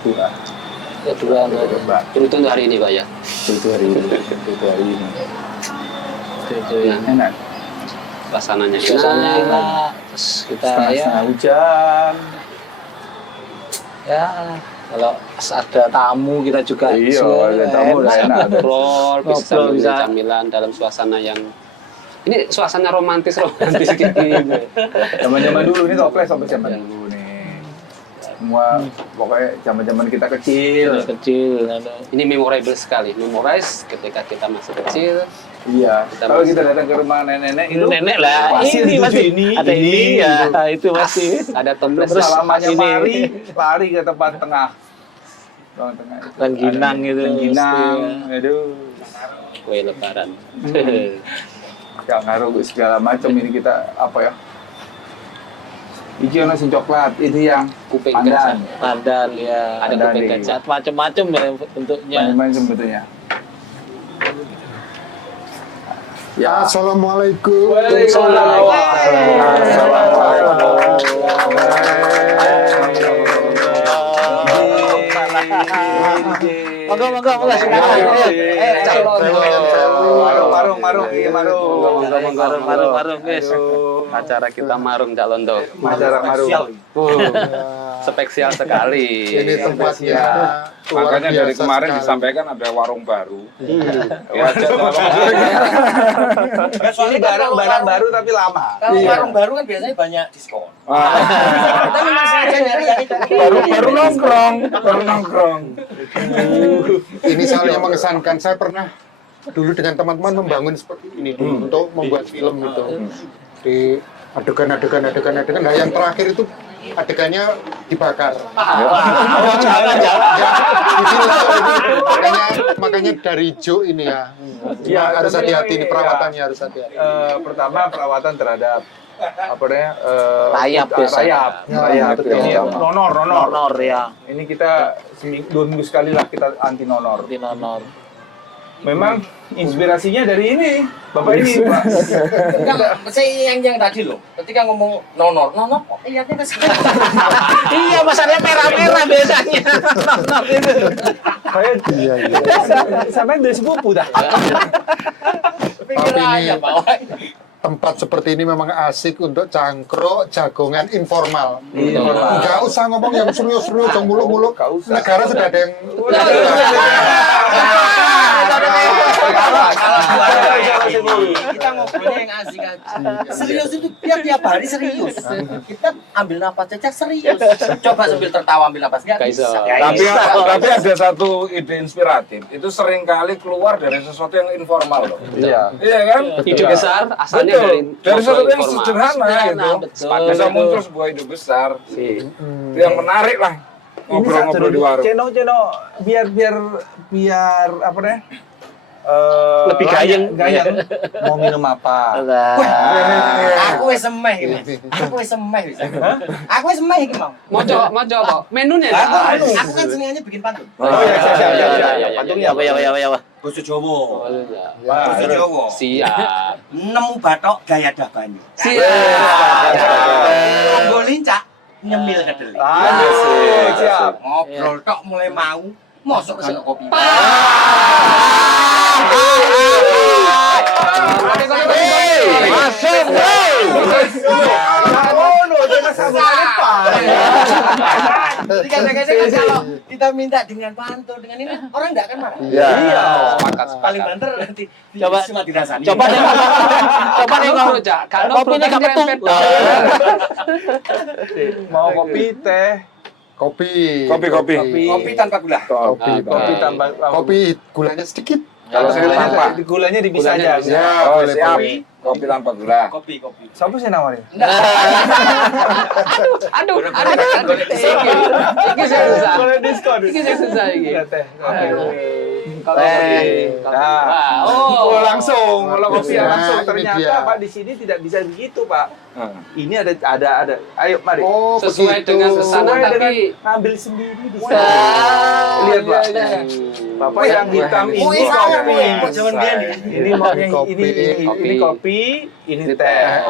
kedua. Itu hari ini Pak ya? Itu hari ini. Itu yang Enak. suasananya Enak. Terus kita Setengah hujan. ya kalau pas ada tamu kita juga Iya, ada tamu udah enak. ngobrol, bisa Ngobrol, minum bisa. camilan dalam suasana yang ini suasana romantis kayak gini. Zaman-zaman dulu ini toples sampai zaman dulu nih. Semua pokoknya zaman-zaman kita kecil. kecil Ini memorable sekali, memorize ketika kita masih kecil. Iya. Kalau kita datang ke rumah nenek-nenek itu nenek lah pasti ini dituju masih ini, ada ini ya itu masih Ada toples terus selamanya ini. lari ke tempat tengah. Ruang tengah itu. Rengginang gitu. Rengginang. Mesti. Aduh. kue lebaran. Gak ngaruh segala macam ini kita apa ya? Iki ono sing coklat, ini yang Kuping pandan. Pandan ya Ada Pandan kuping nih. gajah. macam-macam ya bentuknya Macam-macam bentuknya. Ya. Assalamualaikum. Monggo Marung. Guys. Acara kita marung Cak Londo. Acara marung. Spesial sekali. Ini tempatnya luar Makanya dari biasa kemarin sekali. disampaikan ada warung baru. Ini barang baru tapi lama. Kalau warung baru kan biasanya banyak diskon. Kita memang sengaja nyari yang itu. Baru nongkrong. Ini soalnya mengesankan. Saya pernah dulu dengan teman-teman membangun seperti ini dulu untuk membuat film itu di adegan. Nah yang terakhir itu adegannya dibakar. jangan Ya, di film makanya dari Jo ini ya. Ya, Harus tapi hati-hati ini ya, perawatannya harus hati-hati. Pertama perawatan terhadap apa namanya Rayap biasanya. rayap. betul. Ini nonor. ya Ini kita 2 minggu sekali lah kita anti nonor. di nonor Memang inspirasinya dari ini, bapak ini pak. Enggak, saya yang tadi loh. Ketika ngomong nonor kok lihatnya ke sana. iya masalahnya merah-merah biasanya nonor itu Saya sampai dari sepupu dah. Pikir aja Pak. Tempat seperti ini memang asik untuk cangkruk, jagongan informal. Informal. Nggak usah ngomong yang serius-serius, yang muluk-muluk. Nggak usah. Negara sudah ada yang... Kita ngobrolnya yang asik aja. Serius itu tiap hari serius. Kita ambil napas aja serius. Coba sambil tertawa ambil napas nggak Nggak bisa. bisa. Tapi ada satu ide inspiratif. Itu seringkali keluar dari sesuatu yang informal loh. Iya. Iya kan? Ide besar asalnya Betul. Dari sesuatu yang informal. sederhana gitu. betul. Bisa muncul sebuah ide besar. Itu yang menarik lah. Ngobrol-ngobrol di warung. Ceno biar apa namanya? Lebih gayeng. Mau minum apa? Aku wis semeh iki. Aku wis semeh iki mau. Mau coba menunya. Aku kan senengnya bikin pantun. Oh iya. Pantungnya ya Basa Jawa. Basa Jawa. Siap. Nemu batok gaya dah banyu. Siap. Nggo lincak nyemil kedeli. Siap. Ngobrol tok mulai mau mosok kesel kopi. masuk Kadang-kadang kalau kita minta dengan pantun dengan ini orang enggak akan marah. Iya. Paling banter nanti Coba. cuma dirasani. coba nih Kalau Cak, kalau kopinya produk nggak nyerempet. Mau kopi, teh, Kopi. Kopi tanpa gula. kopi tambah Kopi gulanya sedikit. Kalau saya tanpa. Gulanya dipisah aja. Oh, siap. Kopi tanpa gula. Kopi. Siapa sih nawarin? Aduh. Iki saya susah. Boleh diskon. Iki saya susah iki. Iya, teh. Kalau Teh. kopi. Nah, Oh, langsung. Kalau kopi Nah, langsung ini ternyata dia. Pak di sini tidak bisa begitu, Pak. Hmm. Ini ada. Ayo, mari. Oh, sesuai begitu. dengan pesanan Sesuai dengan tapi ngambil sendiri di Wah, sana. Lihat, Pak. iya. Bapak yang hitam ini Mau saya, kopi. mau zaman dia nih. Ini maunya ini kopi, ini teh.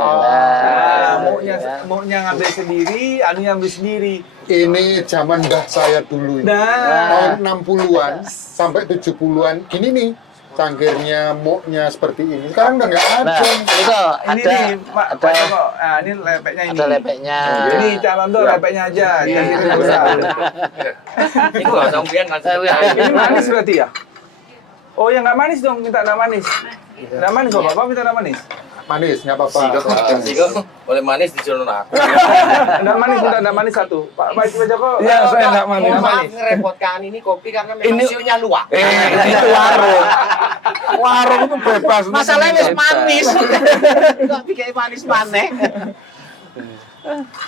Maunya ngambil sendiri, anu ngambil sendiri. Ini zaman mbah saya dulu. Nah. Tahun 60-an sampai 70-an. Gini nih, cangkirnya, muknya seperti ini. Sekarang udah nggak ada. Nah, itu Ini ada nih, Pak ada Joko. Nah, ini lepeknya ini. ada lepeknya. Ini calon tuh lepeknya aja, yang itu besar. Itu nggak sampean Ini manis berarti ya? Oh, yang nggak manis dong, minta nggak manis. Nggak manis, Bapak minta nggak manis. Manis, nggak apa-apa. Siko boleh manis di jono aku. Nggak manis, minta nggak manis satu. Pak Joko. Iya, saya nggak manis. Mohon maaf ngerepotkan ini kopi karena memang sionya luak. Itu warung. Warung itu bebas. Masalahnya wis manis. Kok bikin manis maneh.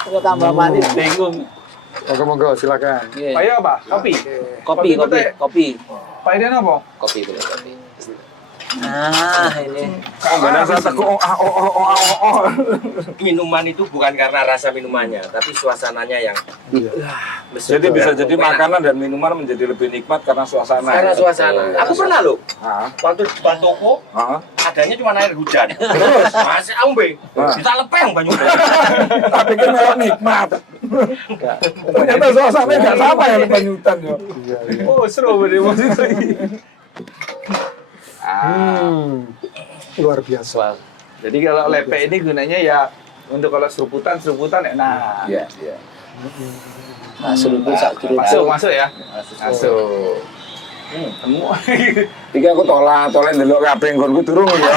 Kok tambah manis bingung. Monggo, silakan. Pak Yo apa? Kopi. Kopi. Pak Idan apa? Kopi boleh kopi. Nah, ini. Karena saya teguh Minuman itu bukan karena rasa minumannya, tapi suasananya yang Jadi bisa jadi makanan dan minuman menjadi lebih nikmat karena suasana. karena suasana. Aku pernah loh, Ah, waktu di depan toko ah. adanya cuma air hujan. Terus masih ambe, kita lepeng banyu. Tapi kan malah nikmat. Ternyata suasananya nggak sama ya Banyutan ya. Oh, seru berarti maksudnya. Luar biasa. Jadi kalau lepek ini gunanya ya untuk kalau seruputan enak. Iya, iya. Masuk ya. Masuk. Semua. Iki aku tolak ndelok kabeh nggonku durung ya.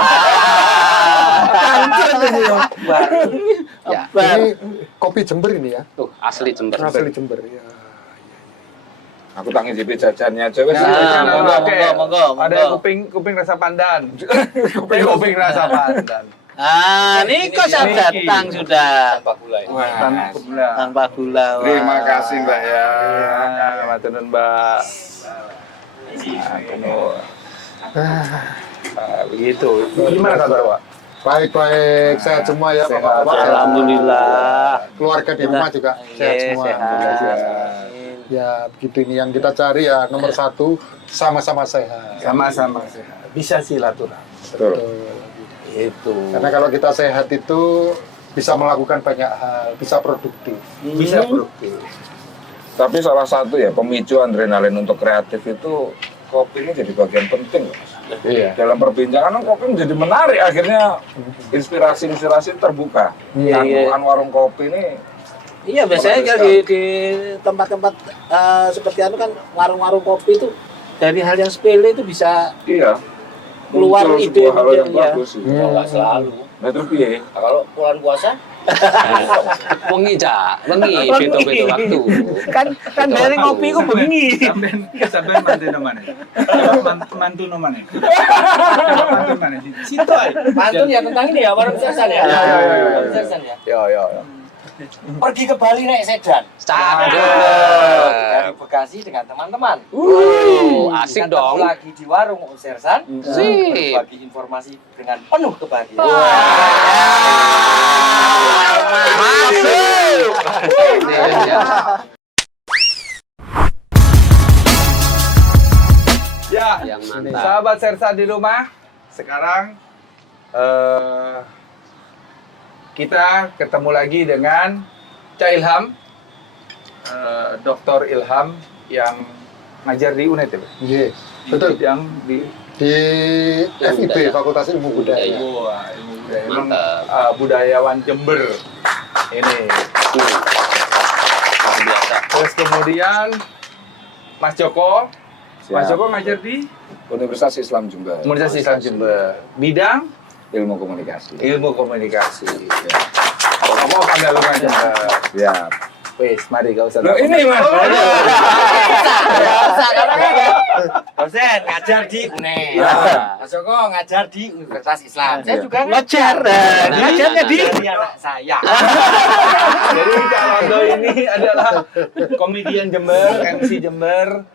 Ya, Ini kopi Jember ini ya? tuh asli Jember. Asli Jember ya. Aku tangi JP jajannya aja wes. Monggo. Ada kuping rasa pandan. kuping rasa pandan. Ah, ini kok saya datang sudah Tanpa gula ini. Tanpa gula. tanpa gula. Wah. Terima kasih Mbak ya. Matur nuwun, Mbak. Begitu. Gimana kabar, Pak? Baik-baik, sehat semua ya Bapak-bapak. Alhamdulillah. Keluarga di rumah juga sehat Iya, semua. sehat. Ya, begitu ini yang kita cari ya nomor satu sama-sama sehat. Sama-sama sehat. Bisa silaturahmi. Betul. Itu. Karena kalau kita sehat itu bisa melakukan banyak hal, bisa produktif. Bisa produktif. Tapi salah satu ya pemicu adrenalin untuk kreatif itu kopi ini jadi bagian penting. Iya. Dalam perbincangan kopi menjadi menarik, akhirnya inspirasi terbuka. Iya, iya. Kan warung kopi ini Iya, biasanya kalau di tempat-tempat seperti itu kan warung-warung kopi itu dari hal yang sepele itu bisa iya keluar muncul ide sebuah hal yang ya. bagus. Enggak selalu. Nah terus piye? Nah, kalau bulan puasa Wengi Cak, wengi beda-beda waktu. Kan dari ngopi ku bengi. Sampai mantu nomane. Mantu nomane. Mantu nomane. Situ ae. pantun ya tentang ini ya warung sersan ya. Ya. Warung sersan ya. Yo. Pergi ke Bali naik sedan. Dari Cakep. Bekasi dengan teman-teman. Asik Kita dong. lagi di warung sersan. Sip. Berbagi informasi dengan penuh kebahagiaan. Masuk. Ya. Yang mantap. Sahabat Sersa di rumah, sekarang kita ketemu lagi dengan Cak Ilham, Dr. Ilham yang ngajar di UNED ya? Iya, betul. Yang di Di FIB, budaya. Fakultas Ilmu Budaya. Iya. Wah, ilmu budaya. Emang, Mantap. budayawan Jember. Ini. Luar biasa. Terus kemudian Mas Joko. Mas Joko ngajar di Universitas Islam Jember. Universitas Islam Jember. Bidang Ilmu komunikasi. ilmu komunikasi. Apa panggil lu ngajar? Siap. Wes, mari gak usah. Loh ini Mas. Dosen ngajar di UNED. Ya. Mas Joko ngajar di Universitas Islam. Saya juga Ngajar. Ngajarnya di anak saya. Jadi Cak Londo ini adalah komedian Jember, MC Jember.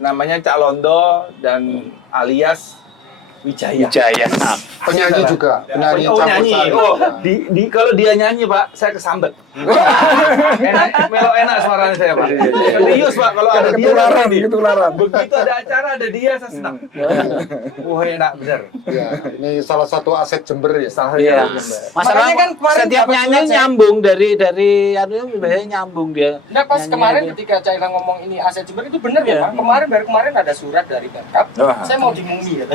Namanya Cak Londo dan alias Wijaya. Jaya. Penyanyi juga, penyanyi Oh, campur nyanyi. sari. Oh, Nah. kalau dia nyanyi, Pak, saya kesambet. Enak, enak suaranya saya, Pak. Serius, Pak, kalau ada dia ketularan. begitu ada acara ada dia saya senang. Wah, enak bener. Ya, ini salah satu aset Jember ya. Iya. Masalah Makanya kan kemarin setiap dapat nyanyi surat saya. nyambung dari anu biasanya nyambung dia. Nah pas Nyanyi kemarin aja. ketika Caila ngomong ini aset Jember itu benar ya Iya. Pak. Baru kemarin ada surat dari Pemkab. Wah. Saya mau dimumi ya.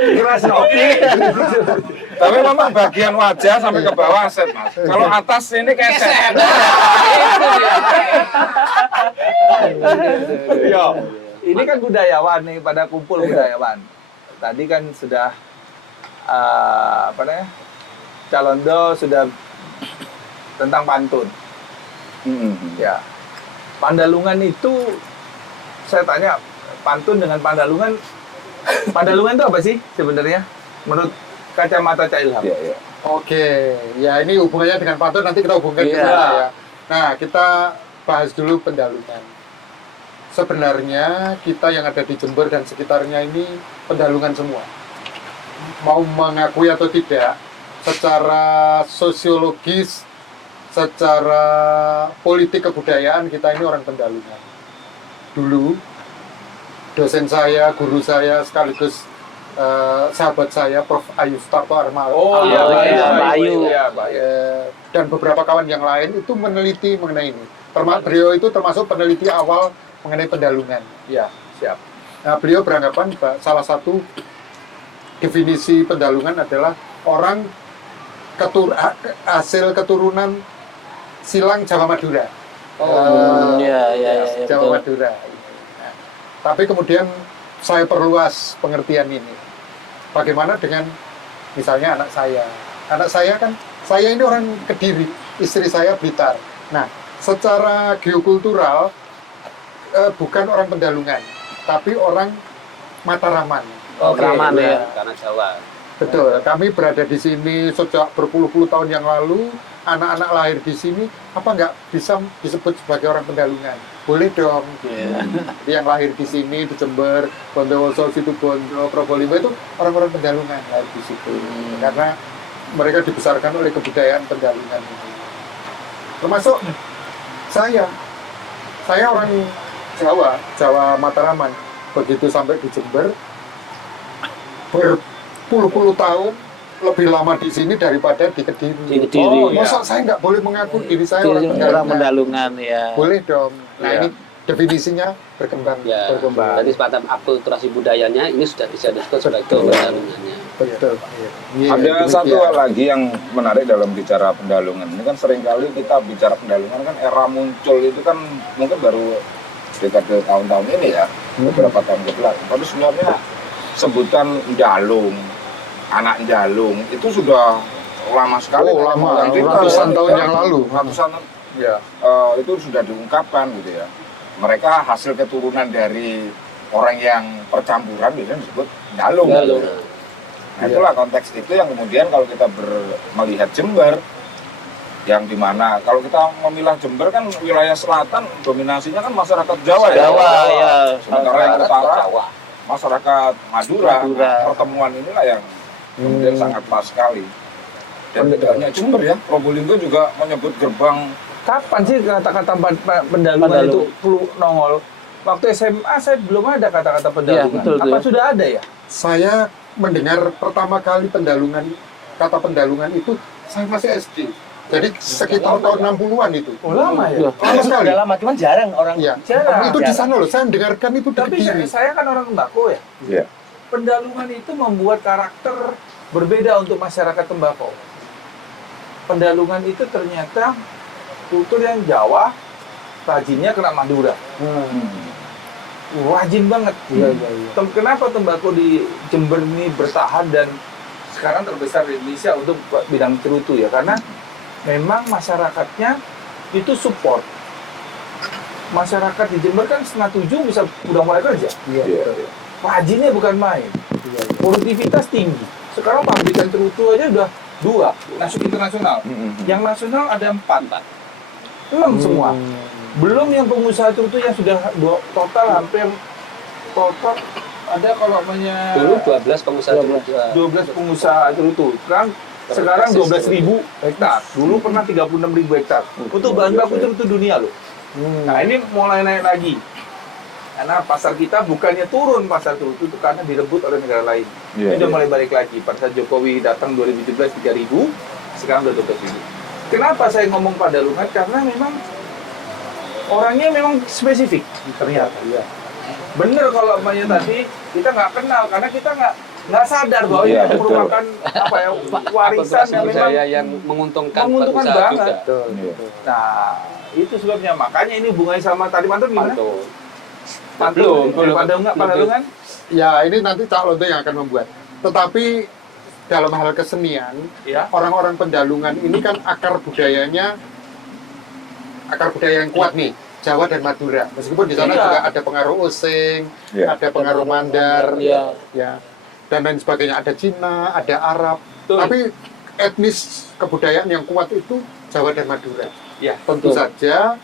Keras no. Tapi memang bagian wajah sampai ke bawah aset, Mas. Kalau atas ini keset. Yo, ini kan budayawan nih, pada kumpul budayawan. Tadi kan sudah apa namanya? Calondo sudah tentang pantun. Ya. Pandalungan itu saya tanya pantun dengan pandalungan. Pandalungan itu apa sih sebenarnya? Menurut kacamata Cak Ilham. Iya, iya. Oke, ya ini hubungannya dengan pantun nanti kita hubungkan ke Iya. sana ya. Nah, kita bahas dulu pendalungan. Sebenarnya kita yang ada di Jember dan sekitarnya ini pendalungan semua. Mau mengakui atau tidak, secara sosiologis, secara politik kebudayaan kita ini orang pendalungan. Dulu dosen saya, guru saya sekaligus sahabat saya, Prof. Ayu Starto Armal. Oh iya, Oh, Pak iya, Pak Ayu. Iya, Pak Ayu. Dan beberapa kawan yang lain itu meneliti mengenai ini. Beliau itu termasuk peneliti awal mengenai pendalungan. Iya, siap. Nah, beliau beranggapan salah satu definisi pendalungan adalah orang hasil keturunan silang Jawa Madura. Iya, Jawa betul. Madura. Nah, tapi kemudian saya perluas pengertian ini. Bagaimana dengan misalnya anak saya? Anak saya kan, saya ini orang Kediri, istri saya Blitar. Nah, secara geokultural bukan orang Pendalungan, tapi orang Mataraman. Oh, Kraman ya. Karena Jawa. Betul, kami berada di sini sejak berpuluh-puluh tahun yang lalu. Anak-anak lahir di sini, apa nggak bisa disebut sebagai orang Pendalungan? Boleh dong. Jadi yang lahir di sini, di Jember, Bondowoso, Situbondo, Probolinggo itu orang-orang Pendalungan lahir di situ. Karena mereka dibesarkan oleh kebudayaan Pendalungan ini. Termasuk saya orang Jawa Mataraman. Begitu sampai di Jember, berpuluh-puluh tahun lebih lama di sini daripada di Kediri. Di Kediri, Oh, ya. masa saya nggak boleh mengaku diri saya orang Orang Pendalungan? Pendalungan ya. Boleh dong. Nah, Iya. ini definisinya berkembang. Ya, Berkembang. jadi semacam akulturasi budayanya ini sudah bisa disebut sebagai pendalungannya. Betul. Iya, Ada demikian. satu hal lagi yang menarik dalam bicara pendalungan. Ini kan seringkali kita bicara pendalungan kan era muncul itu kan mungkin baru dekade tahun-tahun ini ya, beberapa tahun ke belakang. Tapi sebenarnya sebutan jalung, anak jalung itu sudah lama sekali. Oh, lama. Nanti Ratusan kalau- tahun yang lalu. Ratusan Ya. itu sudah diungkapkan gitu ya. Mereka hasil keturunan dari orang yang percampuran biasanya disebut jalung. Jalung. Gitu. Nah, itulah konteks itu yang kemudian kalau kita melihat Jember, yang dimana kalau kita memilah Jember kan wilayah selatan dominasinya kan masyarakat Jawa ya. Jawa ya. Sementara yang utara masyarakat Madura. Madura. Nah, pertemuan inilah yang kemudian sangat pas sekali. Dan tidak hanya Jember ya, Probolinggo juga menyebut gerbang. Kapan sih kata-kata pendalungan itu nongol? Waktu SMA saya belum ada kata-kata pendalungan. Iya, betul, Apa betul. sudah ada ya? Saya mendengar pertama kali kata pendalungan itu saya masih SD. Jadi sekitar tahun 60-an itu. Oh, lama ya? Lama sekali. Udah lama, cuman jarang orang. Iya. Jarang. Itu di sana loh, saya mendengarkan itu di Tapi Kediri. saya kan orang Tembako ya. Iya. Pendalungan itu membuat karakter berbeda untuk masyarakat Tembako. Pendalungan itu ternyata kultur yang Jawa, rajinnya kena Madura. Rajin banget. Kenapa tembakau di Jember ini bertahan dan sekarang terbesar di Indonesia untuk bidang cerutu ya? Karena memang masyarakatnya itu support. Masyarakat di Jember kan 6:30 bisa udah mulai kerja. Rajinnya bukan main. Produktivitas tinggi. Sekarang pabrikan cerutu aja udah 2 internasional. Yang nasional ada 4. 6 semua. Belum yang pengusaha cerutu yang sudah total hampir total ada kalau namanya Dulu 12 pengusaha 12 pengusaha cerutu. Sekarang 12.000 hektar. Dulu pernah 36.000 hektar. Untuk bahan baku cerutu dunia loh. Nah ini mulai naik lagi. Karena pasar kita bukannya turun pasar cerutu itu karena direbut oleh negara lain. Iya, Ini udah iya. mulai balik lagi. Pada saat Jokowi datang 2017 3.000, sekarang udah 12.000. Kenapa saya ngomong Padalungan? Karena memang orangnya memang spesifik ternyata. Bener kalau namanya tadi kita nggak kenal karena kita nggak sadar bahwa Iya, itu betul. merupakan apa ya warisan yang memang budaya yang menguntungkan menguntungkan pengusaha banget. juga. Iya. Nah itu sebabnya makanya ini hubungannya sama tadi Mantul gimana? Mantul. Mantul, Belum. Padalungan. Ya ini nanti Cak Lonto yang akan membuat. Tetapi dalam hal kesenian, Ya. orang-orang Pendalungan ini kan akar budaya yang kuat nih, Jawa dan Madura. Meskipun di sana Iya. juga ada pengaruh Osing, Iya. ada pengaruh Mandar, Iya. ya, dan lain sebagainya. Ada Cina, ada Arab. Betul. Tapi etnis kebudayaan yang kuat itu Jawa dan Madura. Ya. Tentu Betul. saja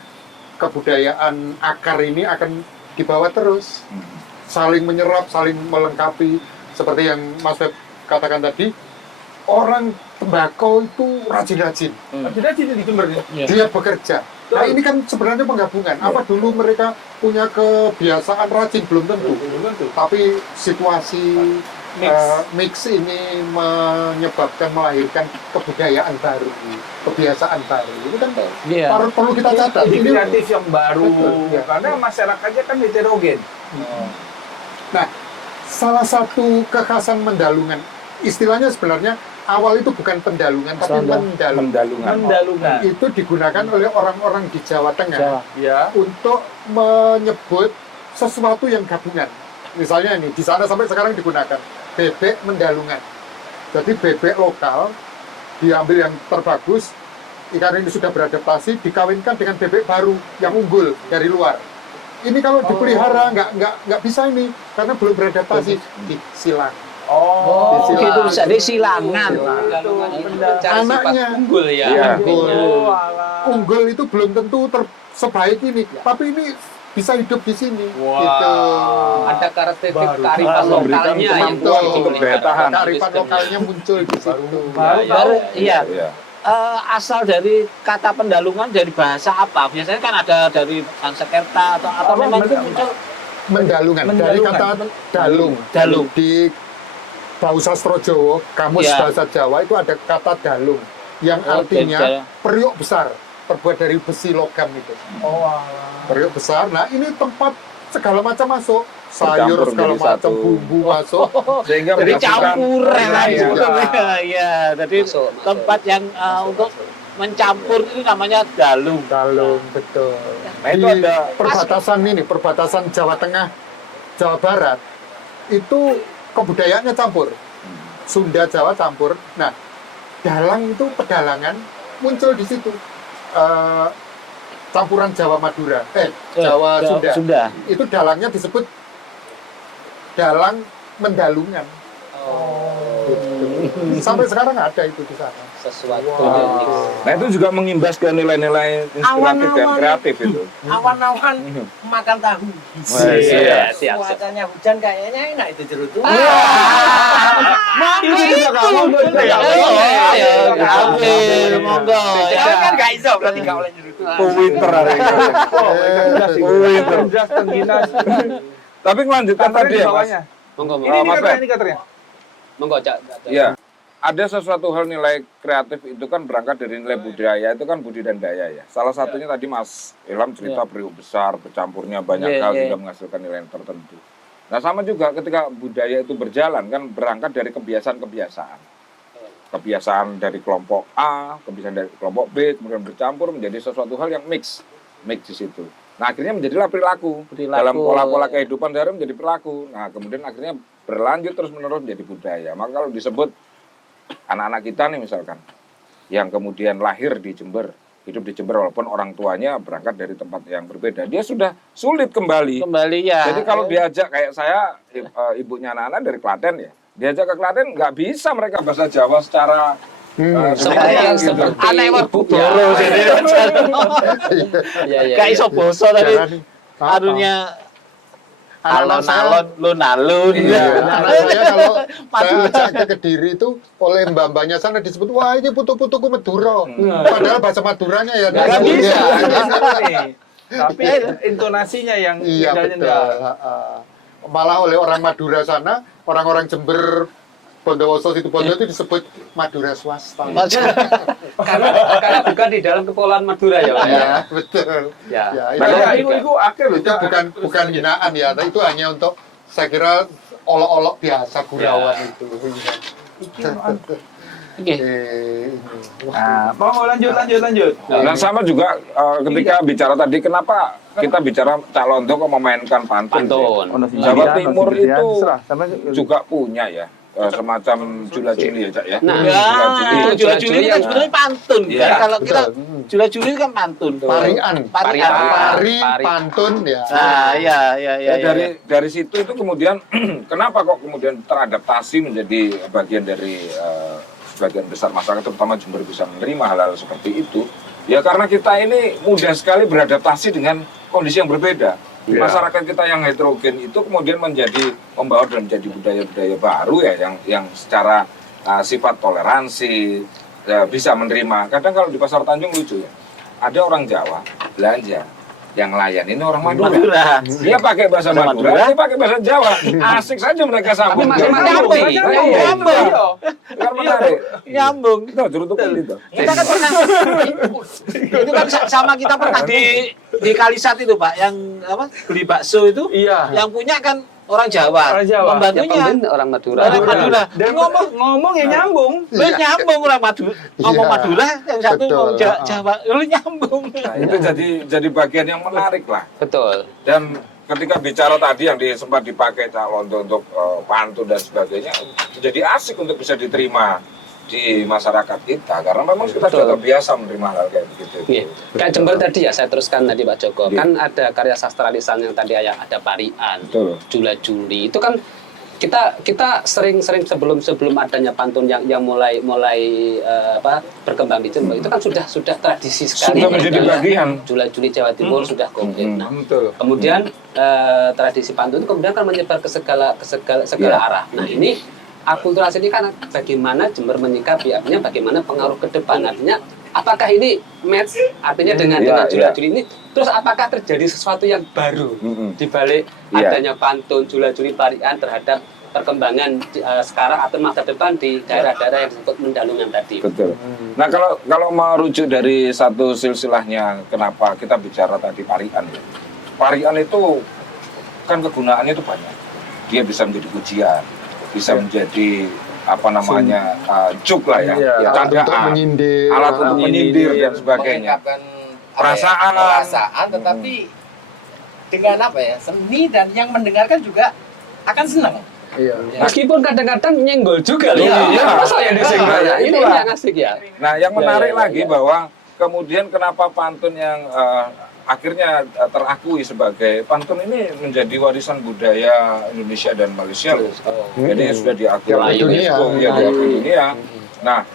kebudayaan akar ini akan dibawa terus, saling menyerap, saling melengkapi. Seperti yang Mas Feb katakan tadi, orang tembakau itu rajin-rajin, Tidak sini di Jember nih. Iya. dia bekerja. Nah ini kan sebenarnya penggabungan. Apa dulu mereka punya kebiasaan rajin belum tentu, tapi situasi mix ini menyebabkan melahirkan kebudayaan baru, kebiasaan baru. Ini kan Iya. perlu kita catat. Ide Ini kreatif yang baru Betul, ya. karena masyarakatnya kan heterogen. Nah, salah satu kekhasan Mendalungan, istilahnya sebenarnya awal itu bukan Pendalungan, tapi Mendalungan. Mendalungan. Itu digunakan oleh orang-orang di Jawa Tengah Jawa. Ya. untuk menyebut sesuatu yang gabungan. Misalnya ini, di sana sampai sekarang digunakan bebek Mendalungan. Jadi bebek lokal diambil yang terbagus, ikan ini sudah beradaptasi, dikawinkan dengan bebek baru yang unggul dari luar. Ini kalau dipelihara nggak bisa ini karena belum beradaptasi, disilang. Oh, Disilang. Gitu bisa disilangan. Pendalungan itu Pendalungan. mencari sifat Anaknya. unggul ya. Iya. Unggul. Oh, alah. Unggul itu belum tentu sebaik ini, tapi ini bisa hidup di sini. Wah. Gitu. Ada karakteristik Baru. kearifan Memberikan lokalnya yang kemampuan kuat untuk dipelihara. daya tahan. Kearifan lokalnya muncul di situ. Baru Ya, tahu. Iya. Iya. Asal dari kata Pendalungan dari bahasa apa? Biasanya kan ada dari Sanskerta atau Apa, memang itu bener, muncul Mendalungan, dari Mendalungan. kata dalung. Dalung. Di Bau Sastra Jawa, kamus Iya. bahasa Jawa itu ada kata dalung yang Oh, artinya dari- periuk besar, terbuat dari besi logam itu. Oh, alah. Periuk besar. Nah, ini tempat segala macam masuk. Sayur Bercampur segala menjadi macam, satu. bumbu masuk. Sehingga jadi menghasilkan campuran Iya, lah iya. sebetulnya. Iya, jadi Masuk. tempat yang untuk mencampur itu namanya dalung. Dalung, betul. Nah, itu Di ada perbatasan ini, perbatasan Jawa Tengah, Jawa Barat, itu kebudayaannya campur. Sunda, Jawa campur. Nah, dalang itu pedalangan muncul di situ. Campuran Jawa Madura, Jawa Sunda. Sunda. Itu dalangnya disebut dalang Mendalungan. Sampai sekarang ada itu di sana. Sesuatu Wow. yang unik. Nah itu juga mengimbas ke nilai-nilai inspiratif dan Awan-awan. kreatif itu. Awan-awan makan tahu. Wah, siap. siap. Cuacanya hujan kayaknya enak itu cerutu. Itu juga kamu Ya, ambil, monggo. Jangan kan gak iso berarti gak oleh cerutu. Winter hari ini. Winter. Jas tengginas. Tapi melanjutkan Katernya tadi di ya Mas. bawahnya. Monggo, Ini monggo. Mas katernya, Ben. ini katernya. Monggo, Cak. Ya, ada sesuatu hal nilai kreatif itu kan berangkat dari nilai budaya, itu kan budi dan daya ya. Salah satunya tadi Mas Ilham cerita periuk besar, bercampurnya banyak Iya, hal iya. sehingga menghasilkan nilai yang tertentu. Nah sama juga ketika budaya itu berjalan kan berangkat dari kebiasaan-kebiasaan. Kebiasaan dari kelompok A, kebiasaan dari kelompok B, kemudian bercampur menjadi sesuatu hal yang mix di situ. Nah akhirnya menjadilah perilaku. Dalam pola-pola kehidupan sehari menjadi perilaku. Nah kemudian akhirnya berlanjut terus menerus menjadi budaya. Maka kalau disebut anak-anak kita nih misalkan yang kemudian lahir di Jember, hidup di Jember walaupun orang tuanya berangkat dari tempat yang berbeda, dia sudah sulit kembali. Ya. Jadi kalau diajak kayak saya, ibunya anak-anak dari Klaten ya, diajak ke Klaten nggak bisa mereka bahasa Jawa secara Seperti Aneh banget. ibu Boro, jadi. Iya, iya. Gak iso boso tadi. Jangan nih. Anunya alon-alon, lun-alun. Iya, anak saya kalau saya Madura. ajak ke Kediri itu oleh mbak-mbaknya sana disebut, wah ini putu-putuku Madura. Padahal bahasa Maduranya ya Nggak bisa. Iya. Tapi intonasinya yang Iya bedanya betul. nggak. Malah oleh orang Madura sana, orang-orang Jember, Bondowoso, Situbondo itu disebut Madura swasta. Karena bukan di dalam kepulauan Madura ya, Pak. Ya. Ya, betul. Ya. Ya, Nah, itu, itu akhir loh. itu bukan hinaan ya, tapi itu hanya untuk saya kira olok-olok biasa gurauan itu. Oke. Nah, mau lanjut. Dan sama juga ketika bicara tadi, kenapa kita bicara calon kok memainkan pantun. Pantun. Jawa Timur itu sama juga punya ya semacam jula-juli ya, Cak ya. Nah, Ya, Jula-Juli kan sebenarnya pantun. Iya, Kan kalau kita betul. Jula-Juli kan pantun. Parian. Parian. Pari, pantun ya. Nah, iya. Ya, dari situ itu kemudian kenapa kok kemudian teradaptasi menjadi bagian dari sebagian besar masyarakat terutama Jember bisa menerima hal-hal seperti itu, ya karena kita ini mudah sekali beradaptasi dengan kondisi yang berbeda. Masyarakat kita yang heterogen itu kemudian membawa dan menjadi budaya-budaya baru ya yang secara sifat toleransi ya, bisa menerima. Kadang kalau di Pasar Tanjung lucu ya, ada orang Jawa belanja, yang layan ini orang Madura. Dia pakai bahasa Madura, dia pakai bahasa Jawa. Asik saja mereka sambung. Tapi masing-masing Nyambung. Kan menarik. Nyambung. Itu jeruk itu. Kita kan pernah itu kan sama kita pernah di Kalisat itu Pak, yang apa beli bakso itu, Iya. yang punya kan orang Jawa, Orang Jawa. membantunya orang Madura. orang Madura. Dan ngomong ya nyambung. Lu nyambung orang Madura, ngomong Iya. Madura, yang satu Betul. ngomong Jawa, lu nyambung. Nah, itu jadi bagian yang menarik lah. Betul. Dan ketika bicara tadi yang sempat dipakai Cak Londo untuk pantun dan sebagainya, jadi asik untuk bisa diterima di masyarakat kita karena memang kita Betul. sudah biasa menerima hal kayak begitu. Iya. Kayak Jember tadi ya, saya teruskan tadi Pak Joko. Iya. Kan ada karya sastra lisan yang tadi ada parian, Betul. jula-juli. Itu kan kita sering sebelum adanya pantun yang mulai berkembang di Jember itu kan sudah tradisi sekali. Sudah menjadi Ya. bagian. Jula-juli Jawa Timur sudah komplit. Nah, Betul. kemudian tradisi pantun itu kemudian kan menyebar ke segala Iya. arah. Nah, ini akulturasi ini kan bagaimana Jember menyikapi, artinya bagaimana pengaruh ke depan, artinya apakah ini match artinya dengan Iya, jula-juli ini, terus apakah terjadi sesuatu yang baru di balik Iya. adanya pantun, jula-juli, parian terhadap perkembangan sekarang atau masa depan di daerah-daerah yang disebut mendalungan tadi. Betul. Nah kalau merujuk dari satu silsilahnya, kenapa kita bicara tadi parian ya? Parian itu kan kegunaannya itu banyak. Dia bisa menjadi pujian, bisa menjadi apa namanya juk lah ya, Iya. Alat untuk candaan, menyindir. alat untuk menyindir dan sebagainya. Mengungkapkan perasaan, tetapi dengan apa ya, seni, dan yang mendengarkan juga akan senang. Iya. Meskipun kadang-kadang nyenggol juga loh. Iya. Masa yang disenggol ya? Ini Itulah. yang asik ya. Nah yang menarik Ya. lagi bahwa kemudian kenapa pantun yang akhirnya terakui sebagai pantun ini menjadi warisan budaya Indonesia dan Malaysia loh. Jadi sudah diakui Diakui oleh dunia. UNESCO, ya diakui dunia. Nah,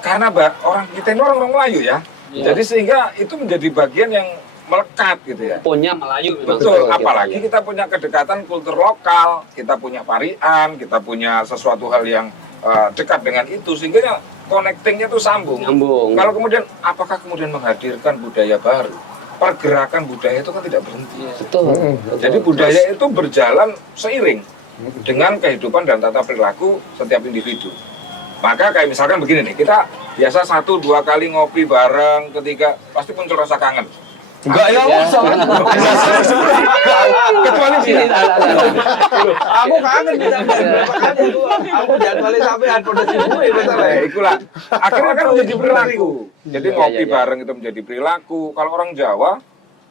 karena orang kita ini orang Melayu ya, jadi sehingga itu menjadi bagian yang melekat gitu ya. Punya Melayu memang. Betul, seperti apalagi itu. kita punya kedekatan kultur lokal, kita punya parian, kita punya sesuatu hal yang dekat dengan itu, sehingga connectingnya tuh sambung. Nyambung. Kalau kemudian, apakah kemudian menghadirkan budaya baru? Pergerakan budaya itu kan tidak berhenti. Betul. Jadi budaya itu berjalan seiring dengan kehidupan dan tata perilaku setiap individu. Maka kayak misalkan begini nih, kita biasa 1-2 kali ngopi bareng, ketiga pasti muncul rasa kangen. Enggak ya, kecuali sini. Aku kangen bisa berapa kali aku jadwalnya sampai pada sini Nah, itulah. Akhirnya kan menjadi perilaku. Jadi Iya, ngopi iya, iya. bareng itu menjadi perilaku. Kalau orang Jawa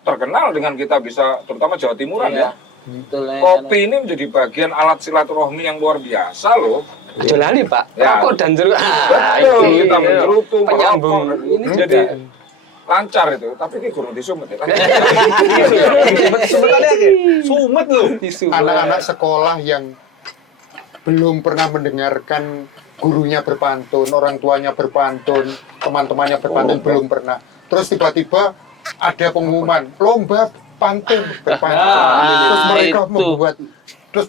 terkenal dengan kita bisa, terutama Jawa Timuran ya. Betul, Kopi ini menjadi bagian alat silaturahmi yang luar biasa loh. Aja lali Pak. Ya. Rokok dan jeruk. Betul, Ini kita mencerutu, penyambung. merokok. Ini Jadi lancar itu, tapi ini gurung disumet ya. Sebenarnya sumet loh. Tisu. Anak-anak sekolah yang belum pernah mendengarkan gurunya berpantun, orang tuanya berpantun, teman-temannya berpantun, belum pernah. Terus tiba-tiba ada pengumuman lomba pantun berpantun. Terus mereka mereka Itu. membuat terus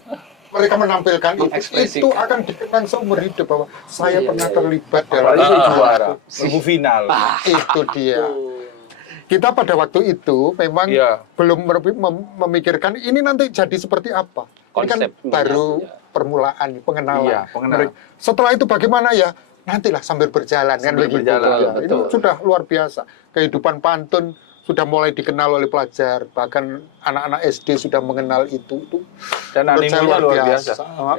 mereka menampilkan itu Mengekspresikan. akan dikenang seumur hidup bahwa saya Iya, pernah iya. terlibat dalam Apalagi itu. juara, minggu final. Itu dia. Kita pada waktu itu memang Iya. belum memikirkan ini nanti jadi seperti apa. Ini kan Konsepnya, baru ya. permulaan, pengenalan. Iya, pengenalan. Setelah itu bagaimana ya? Nantilah sambil berjalan kan Sambil begitu. berjalan, Ya, betul. itu sudah luar biasa. Kehidupan pantun sudah mulai dikenal oleh pelajar, bahkan anak-anak SD sudah mengenal itu. Dan menurut saya animenya luar biasa.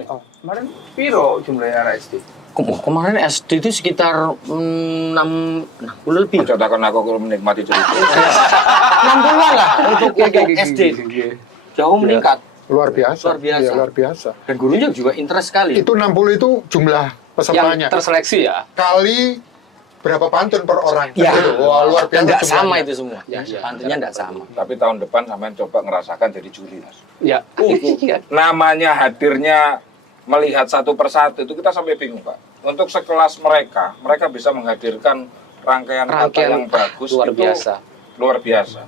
Oh. Kemarin piro jumlahnya anak SD? Kemarin SD itu sekitar 60 lebih. Katakan aku kalau menikmati cerita. 60-an lah untuk SD. Jauh meningkat. Luar biasa. Luar biasa. Iya, luar biasa. Dan gurunya juga interest sekali. Itu 60 itu jumlah pesertanya. Yang terseleksi ya. Kali berapa pantun per orang. Ya. Wah, luar biasa. Dan tidak jumlahnya. sama itu semua. Ya, ya. Pantunnya tidak sama. Tapi tahun depan sampean coba ngerasakan jadi juri, Mas. Ya. Iya. Namanya hadirnya melihat satu persatu itu kita sampai bingung, Pak. Untuk sekelas mereka bisa menghadirkan rangkaian kata yang bagus luar itu biasa. luar biasa.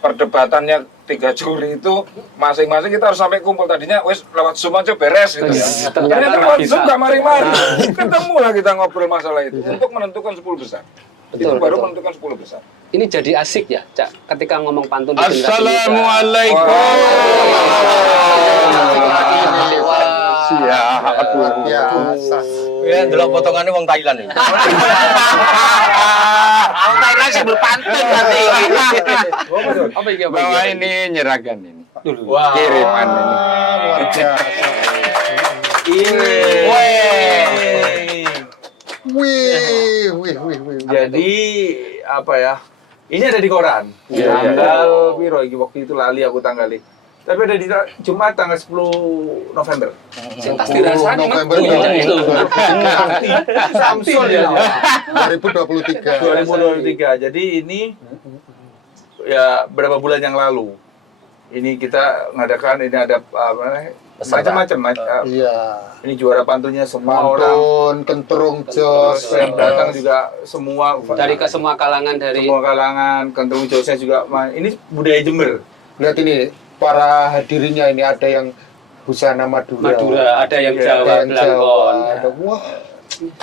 Perdebatannya 3 juri itu masing-masing kita harus sampai kumpul, tadinya wes lewat Zoom aja beres gitu ya. Ternyata lewat Zoom gak mari-mari. Ketemu lah kita ngobrol masalah itu untuk menentukan 10 besar. Itu Betul, baru betul. menentukan 10 besar. Ini jadi asik ya, Cak. Ketika ngomong pantun di generasi muda. Assalamualaikum. Siap. Luar biasa. Ya, delok potongannya wong Thailand ini. Wong Thailand sih berpantun nanti. Apa iki apa Bawa iki? ini nyerahkan ini. Wah. Kiriman ini. Luar biasa. Ini. Wih. Jadi apa ya? Ini ada di koran. Iya, Tanggal piro iki waktu itu lali aku tanggali. Tapi ada di Jumat tanggal 10 November. Sing tas dirasani Mas. November Iya, itu. Samsul ya. 2023. 2023. Jadi ini ya berapa bulan yang lalu. Ini kita ngadakan ini ada apa namanya? Macam-macam. Iya. Ini juara pantunnya semua orang. Pantun, kentrung jos, Yang datang juga semua Dari ke semua kalangan dari semua kalangan, kentrung josnya juga. Ini budaya Jember. Lihat ini para hadirinnya ini ada yang busana Madura. Madura, ada yang Jawa, yang Jawa. Blangkon. Ada wah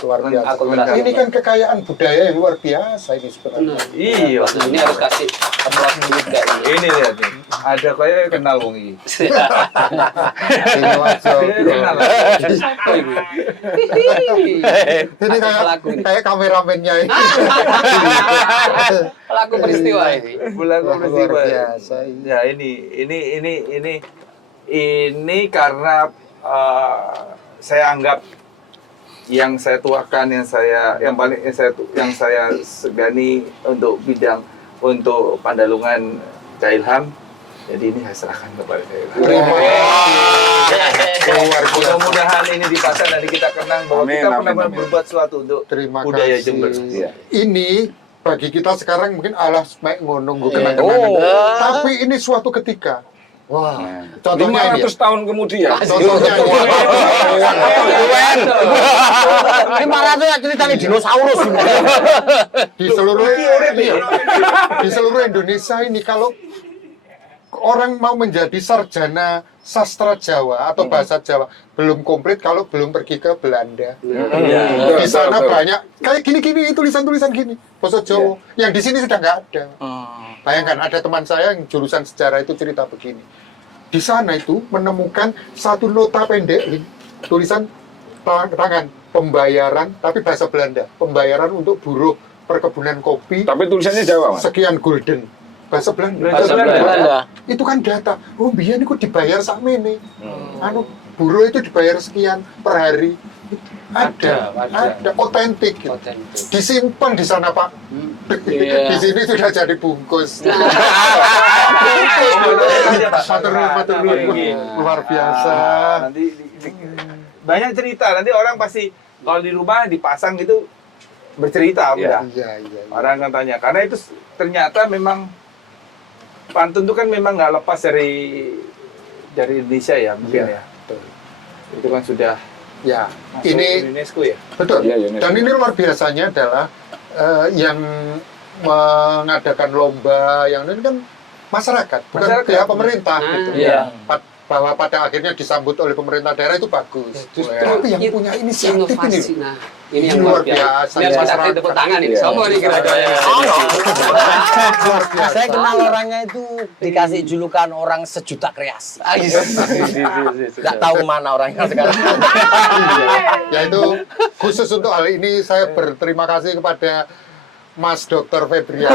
luar biasa. Aku merasa- Ini kan kekayaan budaya yang luar biasa ini sebenarnya. Iya. Nah, ini harus kasih aplaus dulu enggak ini. Ini lihat nih. Ada kayak kenal wong iki. Ini wajah. Kenal. Siapa ini? Ini Pelaku ini. kayak kameramennya ini. Pelaku peristiwa ini. Bulan Luar peristiwa. biasa ini. Ya ini karena saya anggap yang saya tuakan, yang saya segani untuk bidang untuk Pandalungan Cak Ilham. Jadi ini saya serahkan kepada Cak Ilham. Terima kasih. Luar biasa. Mudah-mudahan ini dipasang dan kita kenang bahwa Amin, kita amin, pernah amin. berbuat sesuatu untuk Terima budaya kasih. Jember. Iya. Ini bagi kita sekarang mungkin alah mek ngono nggo Iya. kenang-kenangan. Tapi ini suatu ketika. Wah, contohnya ini. 500 tahun kemudian. Contohnya ini. 500 ya ceritanya dinosaurus. Di seluruh di seluruh Indonesia ini kalau orang mau menjadi sarjana sastra Jawa atau bahasa Jawa belum komplit kalau belum pergi ke Belanda. Di sana banyak kayak gini-gini tulisan-tulisan gini bahasa Jawa yang di sini sudah nggak ada. Bayangkan ada teman saya yang jurusan sejarah itu cerita begini. Di sana itu menemukan satu nota pendek tulisan tangan pembayaran tapi bahasa Belanda, pembayaran untuk buruh perkebunan kopi Tapi tulisannya Jawa, Mas. sekian gulden bahasa Belanda. Bahasa Belanda. Itu kan data. Oh, biyen niku dibayar sakmene. Anu buruh itu dibayar sekian per hari. Ada otentik. Gitu. Otentik. Disimpan di sana, Pak. Iya. Di sini sudah jadi bungkus. Matur nuwun. Luar biasa. Nanti banyak cerita. Nanti orang pasti kalau di rumah dipasang gitu bercerita udah. Iya. Orang akan tanya karena itu ternyata memang pantun itu kan memang nggak lepas dari Indonesia ya mungkin Iya, ya. Itu kan sudah Ya, masuk ini UNESCO ya. betul. Iya, UNESCO. Dan ini luar biasanya adalah yang mengadakan lomba yang ini kan masyarakat, bukan Masyarakat. pihak pemerintah gitu. Iya. Bahwa pada akhirnya disambut oleh pemerintah daerah itu bagus. Tapi yang punya inisiatif ini Inovasi. loh. Nah, ini yang Luar luar biasa. biasa. Ini harus kita Masyarakat. kasih tepuk tangan ini. Iya. Semua nih kira-kira. Luar biasa. Saya kenal orangnya itu dikasih julukan orang sejuta kreasi. Nggak tahu kemana orangnya sekarang. Ya itu khusus untuk hal ini saya berterima kasih kepada Mas Dr. Febrian.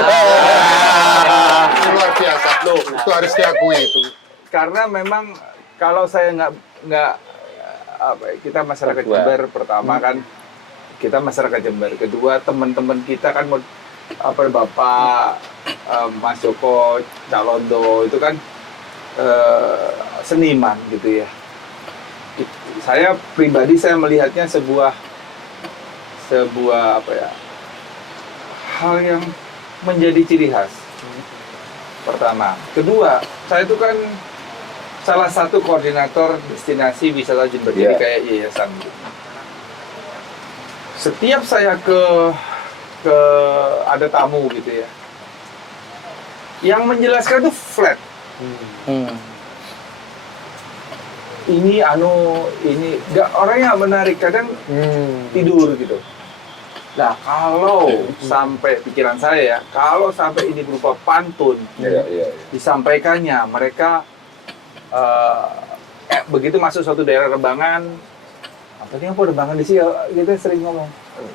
Luar biasa. Loh, itu harus diakui itu. Karena memang kalau saya nggak apa ya, kita masyarakat Kedua. Jember pertama kan kita masyarakat Jember, kedua teman-teman kita kan apa Bapak Mas Joko Cak Londo itu kan seniman gitu ya. Saya pribadi saya melihatnya sebuah apa ya, hal yang menjadi ciri khas. Pertama, kedua, saya itu kan salah satu koordinator destinasi wisata Jember, jadi Iya. kayak yayasan gitu. Setiap saya ke ada tamu gitu ya, yang menjelaskan itu flat. Ini nggak orangnya nggak menarik, kadang tidur gitu. Nah kalau sampai pikiran saya ya, kalau sampai ini berupa pantun Iya. disampaikannya, mereka begitu masuk suatu daerah Rembangan, tadi apa Rembangan di sini kita sering ngomong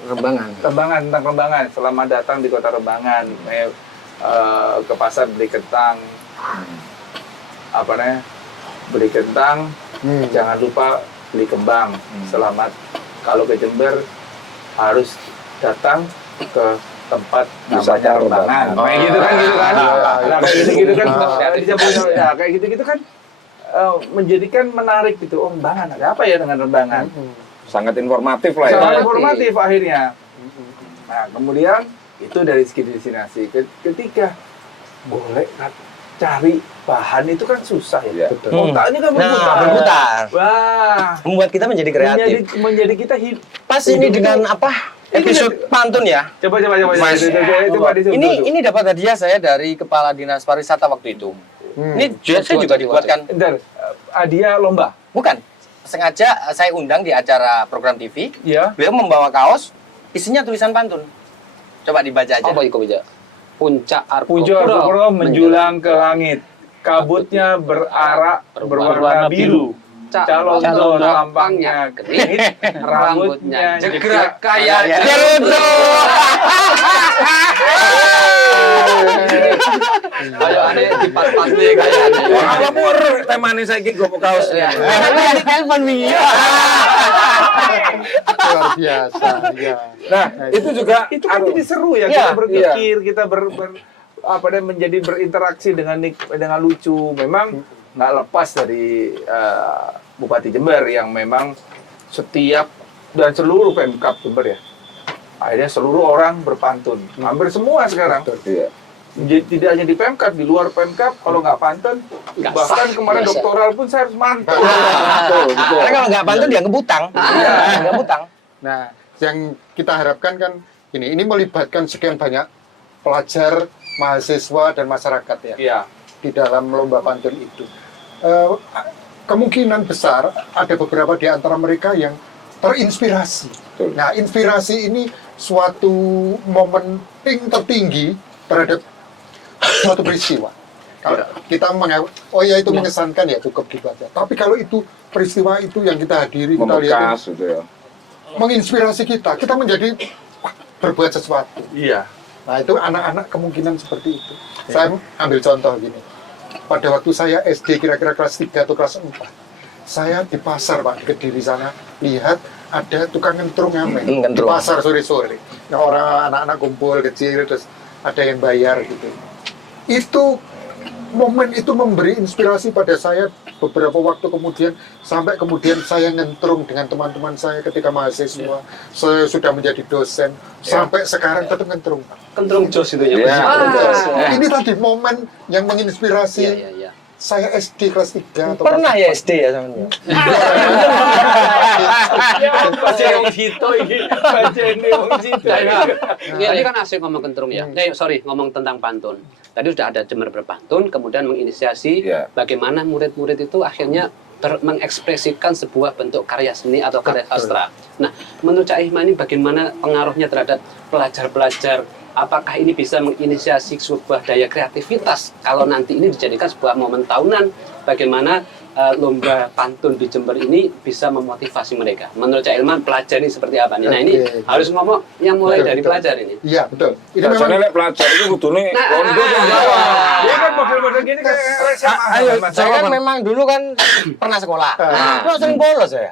Rembangan. tentang Rembangan. Selamat datang di kota Rembangan, ke pasar beli kentang, apa namanya, beli kentang, jangan lupa beli kembang. Selamat, kalau ke Jember harus datang ke tempat namanya Rembangan. Kayak gitu kan, Nah, kayak gitu kan, kayak gitu kan menjadikan menarik gitu. Oh, Rembangan, ada apa ya dengan Rembangan? Sangat informatif lah ya. Sangat informatif akhirnya. Nah, kemudian itu dari segi destinasi. Ketika boleh cari bahan itu kan susah ya. Iya. Otak ini kan berputar. Nah, berputar. Wah, Membuat kita menjadi kreatif. menjadi kita Pas ini dengan apa? Episode pantun ya. Coba. Mas, Coba di ini dapat hadiah saya dari Kepala Dinas Pariwisata waktu itu. Ini saya juga dibuatkan. Bentar, hadiah lomba. Bukan. Sengaja saya undang di acara program TV. Ya. Beliau membawa kaos, isinya tulisan pantun. Coba dibaca aja. Apa itu bija? Puncak Pujo Arkopuro Arkopuro menjulang ke langit. Kabutnya berarak berwarna biru. Calon tampangnya genit, rambutnya jegrak kayak Gerudo. kayak aneh di pas-pas nih kayak aneh. Apa mur temane saiki gopo kaos ya. Telepon wi. Luar biasa. Ya. Nah, itu juga itu kan jadi seru ya, Iya, kita berpikir, kita apa namanya, menjadi berinteraksi dengan lucu. Memang nggak lepas dari Bupati Jember yang memang setiap dan seluruh Pemkab Jember ya. Akhirnya seluruh orang berpantun. Hampir semua sekarang. Iya. Jadi tidak hanya di Pemkab, di luar Pemkab kalau nggak pantun, Nggak bahkan sah, kemarin nggak sah. doktoral pun saya harus mantun. Karena kalau nggak pantun dia ngebutang. Nggak butang. Nah, yang kita harapkan kan ini melibatkan sekian banyak pelajar, mahasiswa dan masyarakat ya Iya. di dalam lomba pantun itu. Kemungkinan besar ada beberapa di antara mereka yang terinspirasi. Betul. Nah, inspirasi ini suatu momen tertinggi terhadap suatu peristiwa. Kalau kita oh ya itu mengesankan ya cukup dibaca. Tapi kalau itu peristiwa itu yang kita hadiri, kita lihat Membekas gitu ya. menginspirasi kita menjadi wah, berbuat sesuatu. Iya. Nah itu anak-anak kemungkinan seperti itu. Saya ambil contoh gini. Pada waktu saya SD kira-kira kelas 3 atau kelas 4, saya di pasar Pak, di Kediri sana, lihat ada tukang ngentrung ngamen di Ngentrung. pasar sore-sore. Nah, orang anak-anak kumpul kecil, terus ada yang bayar gitu. Itu momen itu memberi inspirasi pada saya beberapa waktu kemudian, sampai kemudian saya ngentrung dengan teman-teman saya ketika mahasiswa. Saya sudah menjadi dosen, sampai sekarang tetap ngentrung Pak. Kentrung jos itu ya. Iya. Ini tadi momen yang menginspirasi Iya. saya SD kelas 3 atau Pernah ya kelas SD ya teman-teman? Baca yang Cito ini, baca ini Wong Cito. Tadi kan asik ngomong kentrung ya. Ngomong tentang pantun. Tadi sudah ada Jember berpantun, kemudian menginisiasi Iya. bagaimana murid-murid itu akhirnya mengekspresikan sebuah bentuk karya seni atau karya sastra. Nah, menurut Cak Ihma ini bagaimana pengaruhnya terhadap pelajar-pelajar? Apakah ini bisa menginisiasi sebuah daya kreativitas kalau nanti ini dijadikan sebuah momen tahunan? Bagaimana lomba pantun di Jember ini bisa memotivasi mereka? Menurut Cak Ilman, pelajar ini seperti apa nih? Nah, ini Oke. harus ngomong yang mulai Betul, dari betul. pelajar ini. Iya, betul. Ini Ini memang memang pelajar itu kudune pondok yang jawab. Dia kan model-model gini kayak SMA. Ayo, Mas. saya kan memang dulu kan pernah sekolah. Kok sering bolos ya?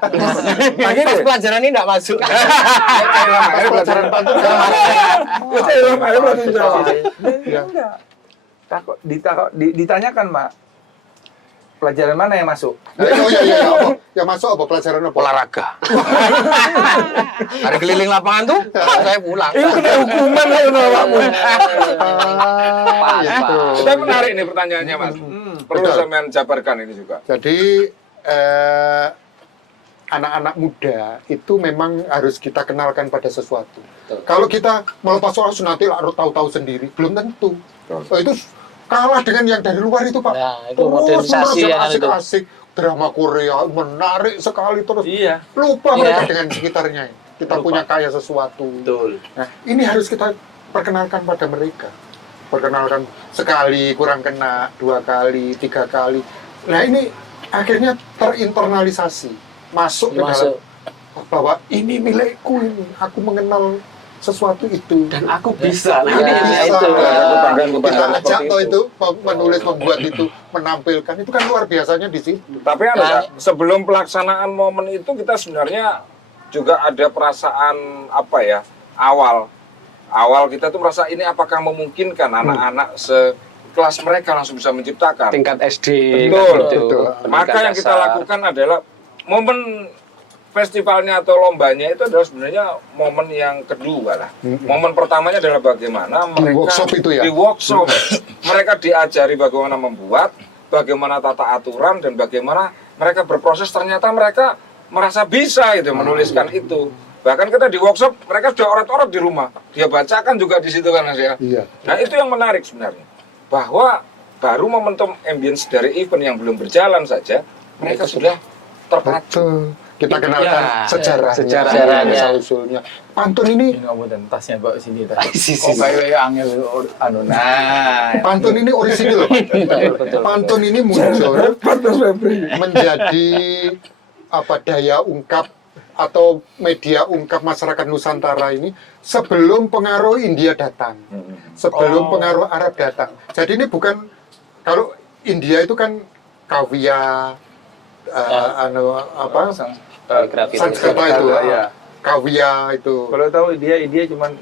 Akhirnya pas pelajaran ini enggak masuk. pas pelajaran pantun saya Iya. Ditanyakan, Mak. Pelajaran mana yang masuk? Oh iya, apa? Yang masuk apa pelajaran apa? Olahraga. Hari keliling lapangan tuh, saya pulang. Itu kena hukuman loh awakmu. Itu. Kita menarik nih pertanyaannya, Mas. Perlu Betul. sampean jabarkan ini juga. Jadi anak-anak muda itu memang harus kita kenalkan pada sesuatu. Kalau kita melepas soal nanti harus tahu-tahu sendiri, belum tentu. Oh, itu kalah dengan yang dari luar itu, Pak. Nah, itu modernisasi yang itu. asik-asik, drama Korea menarik sekali terus. Iya. Lupa Iya. mereka dengan sekitarnya. Kita Lupa. punya kaya sesuatu. Betul. Nah, ini harus kita perkenalkan pada mereka. Perkenalkan sekali kurang kena, 2 kali, 3 kali. Nah, ini akhirnya terinternalisasi, masuk ke dalam bahwa ini milikku ini, aku mengenal sesuatu itu. Dan aku bisa. Nah, Ini ini bisa. itu. Kebanggaan-kebanggaan Kita ajak seperti toh itu. itu menulis, membuat itu, menampilkan itu kan luar biasanya di situ. Tapi ada sebelum pelaksanaan momen itu kita sebenarnya juga ada perasaan apa ya? Awal kita tuh merasa ini apakah memungkinkan anak-anak sekelas mereka langsung bisa menciptakan. Tingkat SD. Betul, kan, gitu. betul. Pendidikan Maka yang kita dasar. lakukan adalah momen festivalnya atau lombanya itu adalah sebenarnya momen yang kedua lah. Momen pertamanya adalah bagaimana mereka workshop itu ya? di workshop mereka diajari bagaimana membuat, bagaimana tata aturan dan bagaimana mereka berproses. Ternyata mereka merasa bisa itu menuliskan itu. Bahkan kita di workshop mereka sudah orat-orat di rumah. Dia bacakan juga di situ kan Mas ya. Iya. Nah itu yang menarik sebenarnya. Bahwa baru momentum ambience dari event yang belum berjalan saja mereka sudah terpacu. Betul. Kita kenalkan Ya, sejarahnya, asal-usulnya. Pantun ini Ini ngomong tasnya bawa sini tadi. Si. Oh, baik angel anu. Nah, Pantun ini orisinil loh. Pantun ini muncul menjadi daya ungkap atau media ungkap masyarakat Nusantara ini sebelum pengaruh India datang, sebelum pengaruh Arab datang. Jadi ini bukan, kalau India itu kan kawya, Sanskerta itu, ya. kawya itu. Kalau tahu dia cuman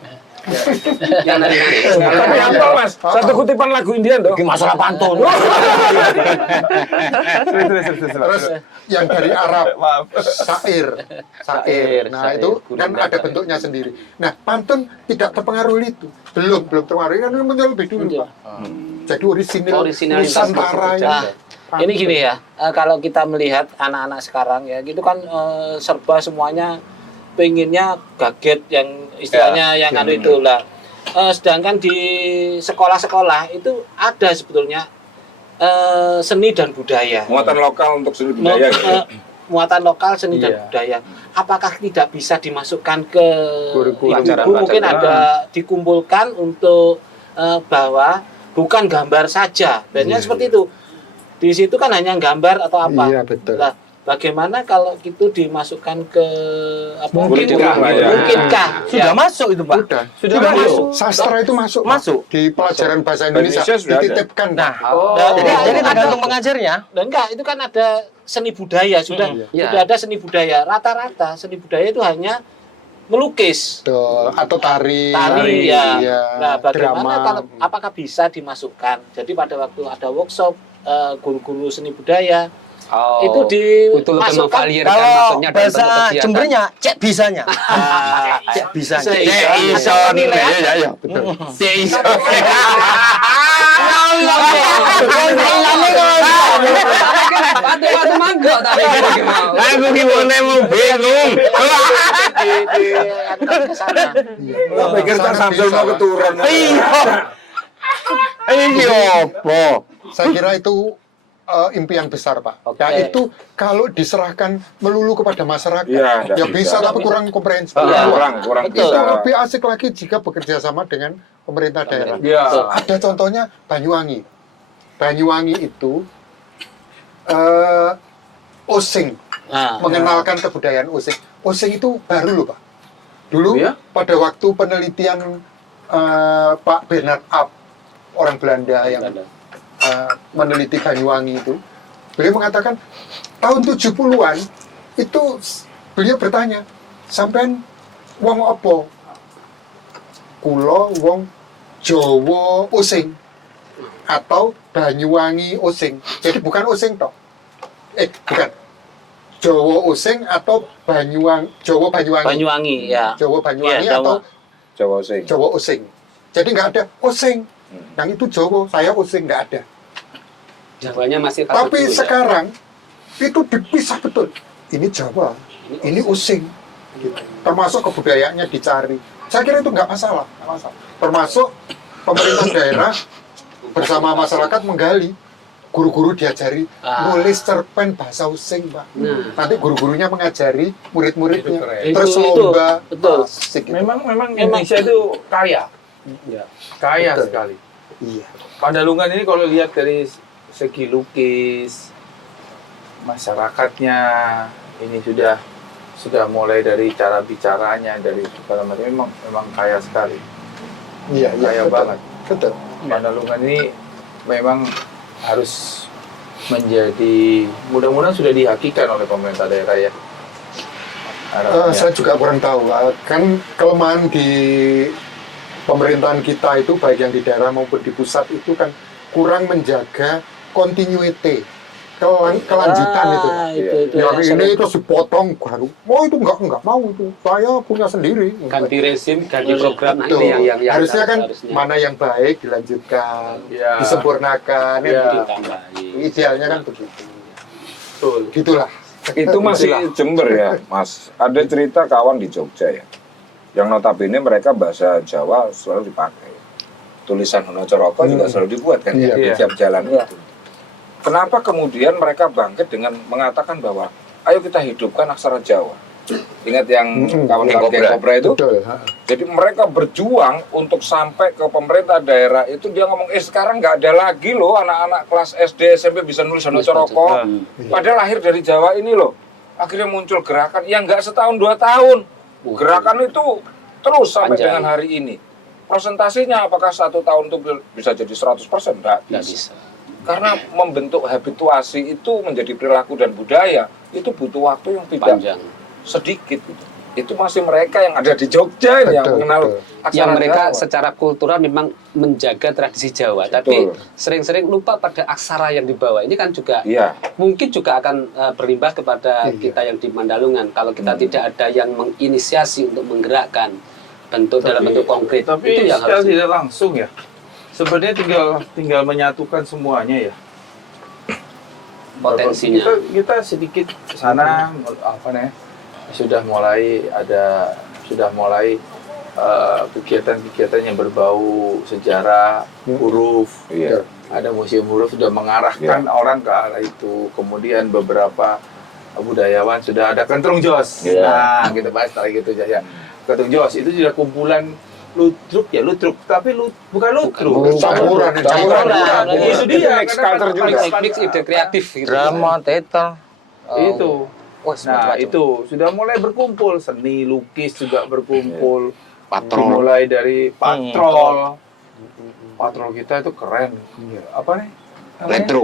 Yang nari-nari. Tapi apa Mas? Satu kutipan lagu India dong. Ini masalah pantun. Terus yang dari Arab, maaf. syair. Nah syair, itu gurindam. kan ada bentuknya sendiri. Nah pantun tidak terpengaruh itu, belum terpengaruh, kan muncul lebih dulu Pak. Jadi Orisinalitas Nusantara ini. Nah, ini gini ya, kalau kita melihat anak-anak sekarang ya, gitu kan serba semuanya pengennya gadget yang istilahnya yang anu itu lah. Sedangkan di sekolah-sekolah itu ada sebetulnya seni dan budaya. Muatan lokal untuk seni budaya gitu. Muatan lokal seni dan Iya. budaya. Apakah tidak bisa dimasukkan ke Kurikulum. ibu-ibu, mungkin ada dikumpulkan untuk bahwa bukan gambar saja. Biasanya seperti itu. Di situ kan hanya gambar atau apa. Iya betul. Lah, bagaimana kalau itu dimasukkan ke apa? Mungkinkah lah ya. Mungkinkah? Sudah Ya. masuk itu, Pak. Sudah masuk. Sastra itu masuk. Pak. Masuk. Di pelajaran bahasa Indonesia, Indonesia sudah ada. dititipkan. Nah, Dan jadi ada- tergantung pengajarnya. Dan enggak, itu kan ada seni budaya, sudah Iya. ada seni budaya. Rata-rata seni budaya itu hanya melukis, Betul. Atau tari. tari ya. Iya, Nah, bagaimana drama. kalau apakah bisa dimasukkan? Jadi pada waktu ada workshop guru-guru seni budaya Oh, itu betul dimasukkan. memvalirkan Kalau maksudnya dalam bentuk bahasa kegiatan. Jembernya, cek bisanya. Cek bisanya. Cek ison. Iya, iya, betul. Satu Batu mangkok tapi mau. Aku gimana mau bingung. Diantar ke sana. Gua pikir kan Samsul mau keturun. Ini opo? Saya kira itu impian besar, Pak. Oke. Ya itu kalau diserahkan melulu kepada masyarakat, Iya, ya nggak bisa, bisa. tapi kurang komprehensif. Iya. Kurang Betul. Itu bisa. lebih asik lagi jika bekerja sama dengan pemerintah daerah. Ya. Ada contohnya Banyuwangi. Banyuwangi itu Osing, Nah, mengenalkan kebudayaan Osing. Osing itu baru loh, Pak. Dulu Ya? pada waktu penelitian Pak Bernard Abt, orang Belanda yang meneliti Banyuwangi itu, beliau mengatakan tahun 70-an itu beliau bertanya, sampean wong opo? Kulo wong Jawa Osing atau Banyuwangi Osing. Jadi bukan Osing toh. Bukan. Jawa Osing atau Jawa Banyuwangi. Banyuwangi ya. Jawa Banyuwangi Iya, Jawa. atau Jawa sing. Jawa Osing. Jadi nggak ada Osing. Yang itu Jawa, saya Osing nggak ada. Jawanya masih Tapi dulu ya. sekarang itu dipisah betul. Ini Jawa, ini Osing. Gitu. Termasuk kebudayaannya dicari. Saya kira itu nggak masalah, nggak masalah. Termasuk pemerintah daerah bersama masyarakat menggali. Guru-guru diajari nulis cerpen bahasa Osing, Pak. Nah. Nanti guru-gurunya mengajari murid-muridnya. Itu keren. Terus Itu, lomba. betul. Asik gitu. Memang Indonesia itu kaya. Ya. Kaya Betul. sekali. Iya. Pandalungan ini kalau lihat dari segi lukis, masyarakatnya ini sudah mulai dari cara bicaranya, dari segala macam, memang kaya sekali. Iya, Kaya betul. banget. Betul. Pandalungan ini memang harus menjadi, mudah-mudahan sudah dihakikan oleh pemerintah daerah ya. Harapannya. Saya juga kurang tahu. Kan kelemahan di pemerintahan kita itu, baik yang di daerah maupun di pusat itu kan kurang menjaga continuity, kelanjutan itu. Itu Yang yang ini sering- terus dipotong baru. Oh itu nggak mau itu. Saya punya sendiri. Ganti rezim, ganti program, nah Betul. ini yang harusnya kan harusnya mana yang baik dilanjutkan, Ya. disempurnakan. Ya. Gitu. ditambahi. Idealnya kan begitu. Betul. Gitulah. Itu masih Jember ya, Mas. Ada cerita kawan di Jogja ya, yang notabene mereka bahasa Jawa selalu dipakai. Tulisan Honocoroko juga selalu dibuat kan ya, di Iya. tiap jalan Iya. itu. Kenapa kemudian mereka bangkit dengan mengatakan bahwa ayo kita hidupkan aksara Jawa? Ingat yang kawan-kawan Geng Kobra itu? Betul. Jadi mereka berjuang untuk sampai ke pemerintah daerah itu, dia ngomong, sekarang nggak ada lagi loh anak-anak kelas SD, SMP bisa nulis Honocoroko. Padahal lahir dari Jawa ini loh. Akhirnya muncul gerakan yang nggak setahun 2 tahun. Gerakan itu terus sampai Panjang. dengan hari ini. Presentasinya apakah 1 tahun itu bisa jadi 100%? Nggak nggak bisa. bisa. Karena membentuk habituasi itu menjadi perilaku dan budaya, itu butuh waktu yang tidak Panjang. sedikit gitu. Itu masih mereka yang ada di Jogja yang Betul, mengenal betul. aksara Yang mereka Jawa. secara kultural memang menjaga tradisi Jawa, Betul. tapi sering-sering lupa pada aksara yang dibawa. Ini kan juga Iya, mungkin juga akan berimbas kepada Iya. kita yang di Mandalungan. Kalau kita tidak ada yang menginisiasi untuk menggerakkan dalam bentuk konkret, Tapi itu yang secara harus tidak langsung ya. Sebenarnya tinggal menyatukan semuanya ya. potensinya. Kita sedikit ke sana sudah mulai kegiatan-kegiatan yang berbau sejarah, huruf. iya. Ada museum huruf sudah mengarahkan orang ke arah itu. Kemudian beberapa budayawan sudah ada kentrung jos. Iya. Nah, kita bahas lagi gitu ya. Kentrung jos itu sudah kumpulan lutruk, tapi bukan lutruk. Campuran. Itu dia. Mix karena culture kan juga. Mix ide kreatif gitu. Drama, teater. Itu. Wah, Nah, itu sudah mulai berkumpul, seni lukis juga berkumpul. Patrol. Mulai dari patrol. Patrol kita itu keren. Apa nih? Retro.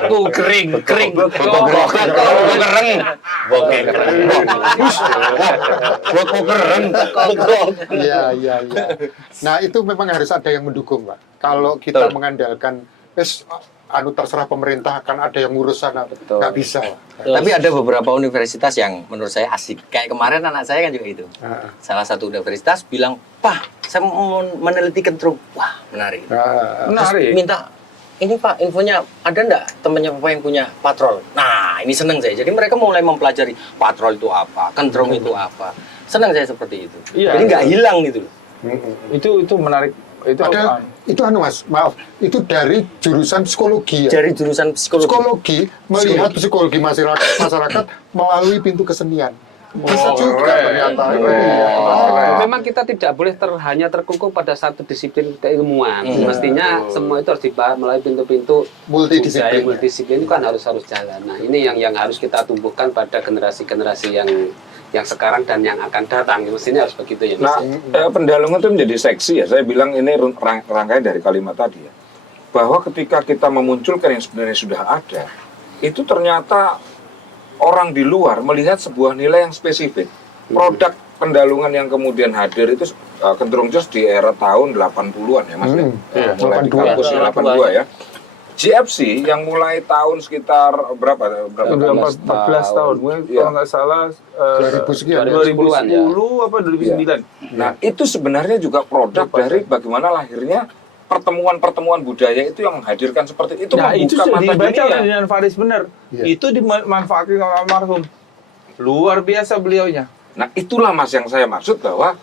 Aku kering. Iya. Nah itu memang harus ada yang mendukung, Pak. Kalau kita Betul. mengandalkan, terserah pemerintah akan ada yang ngurus sana. Nggak bisa. Tapi ada beberapa universitas yang menurut saya asik. Kayak kemarin anak saya kan juga itu. Nah, Salah satu universitas bilang, Pak, saya mau meneliti kentrung. Wah, menarik. nah, Terus Menarik. minta, ini Pak, infonya ada nggak temannya Bapak yang punya patrol? Nah, ini seneng saya. Jadi mereka mulai mempelajari patrol itu apa, kentrung itu apa. Senang saya seperti itu. Iya. Jadi nggak hilang gitu loh. Itu menarik. Itu ada itu Mas, maaf, itu dari jurusan psikologi ya. Dari jurusan psikologi. Psikologi melihat psikologi masyarakat melalui pintu kesenian. Bisa juga keren. ternyata. Keren. Iya. Memang kita tidak boleh hanya terkungkung pada satu disiplin keilmuan. Mestinya semua itu harus dibahas melalui pintu-pintu Multidisiplin. budaya multidisiplin itu kan harus jalan. Nah, ini yang harus kita tumbuhkan pada generasi-generasi yang sekarang dan yang akan datang. Mestinya harus begitu ya. Nah, pendalungan itu menjadi seksi ya. Saya bilang ini rangkaian dari kalimat tadi ya. Bahwa ketika kita memunculkan yang sebenarnya sudah ada, itu ternyata orang di luar melihat sebuah nilai yang spesifik. Produk pendalungan yang kemudian hadir itu cenderung just di era tahun 80-an ya Mas. Iya, Mulai di 82. kampus ya, 82 ya. GFC yang mulai tahun sekitar berapa? 14 tahun. Mungkin Iya. kalau nggak salah 2000 sekian. 2010-an ya. 2010 apa 2009. Nah, itu sebenarnya juga produk dari bagaimana lahirnya pertemuan-pertemuan budaya itu yang menghadirkan seperti itu, Nah, itu membuka sudah mata dibaca oleh dunia. Dinan Faris benar. Iya. Itu dimanfaatkan oleh almarhum. Luar biasa beliaunya. Nah, itulah Mas yang saya maksud bahwa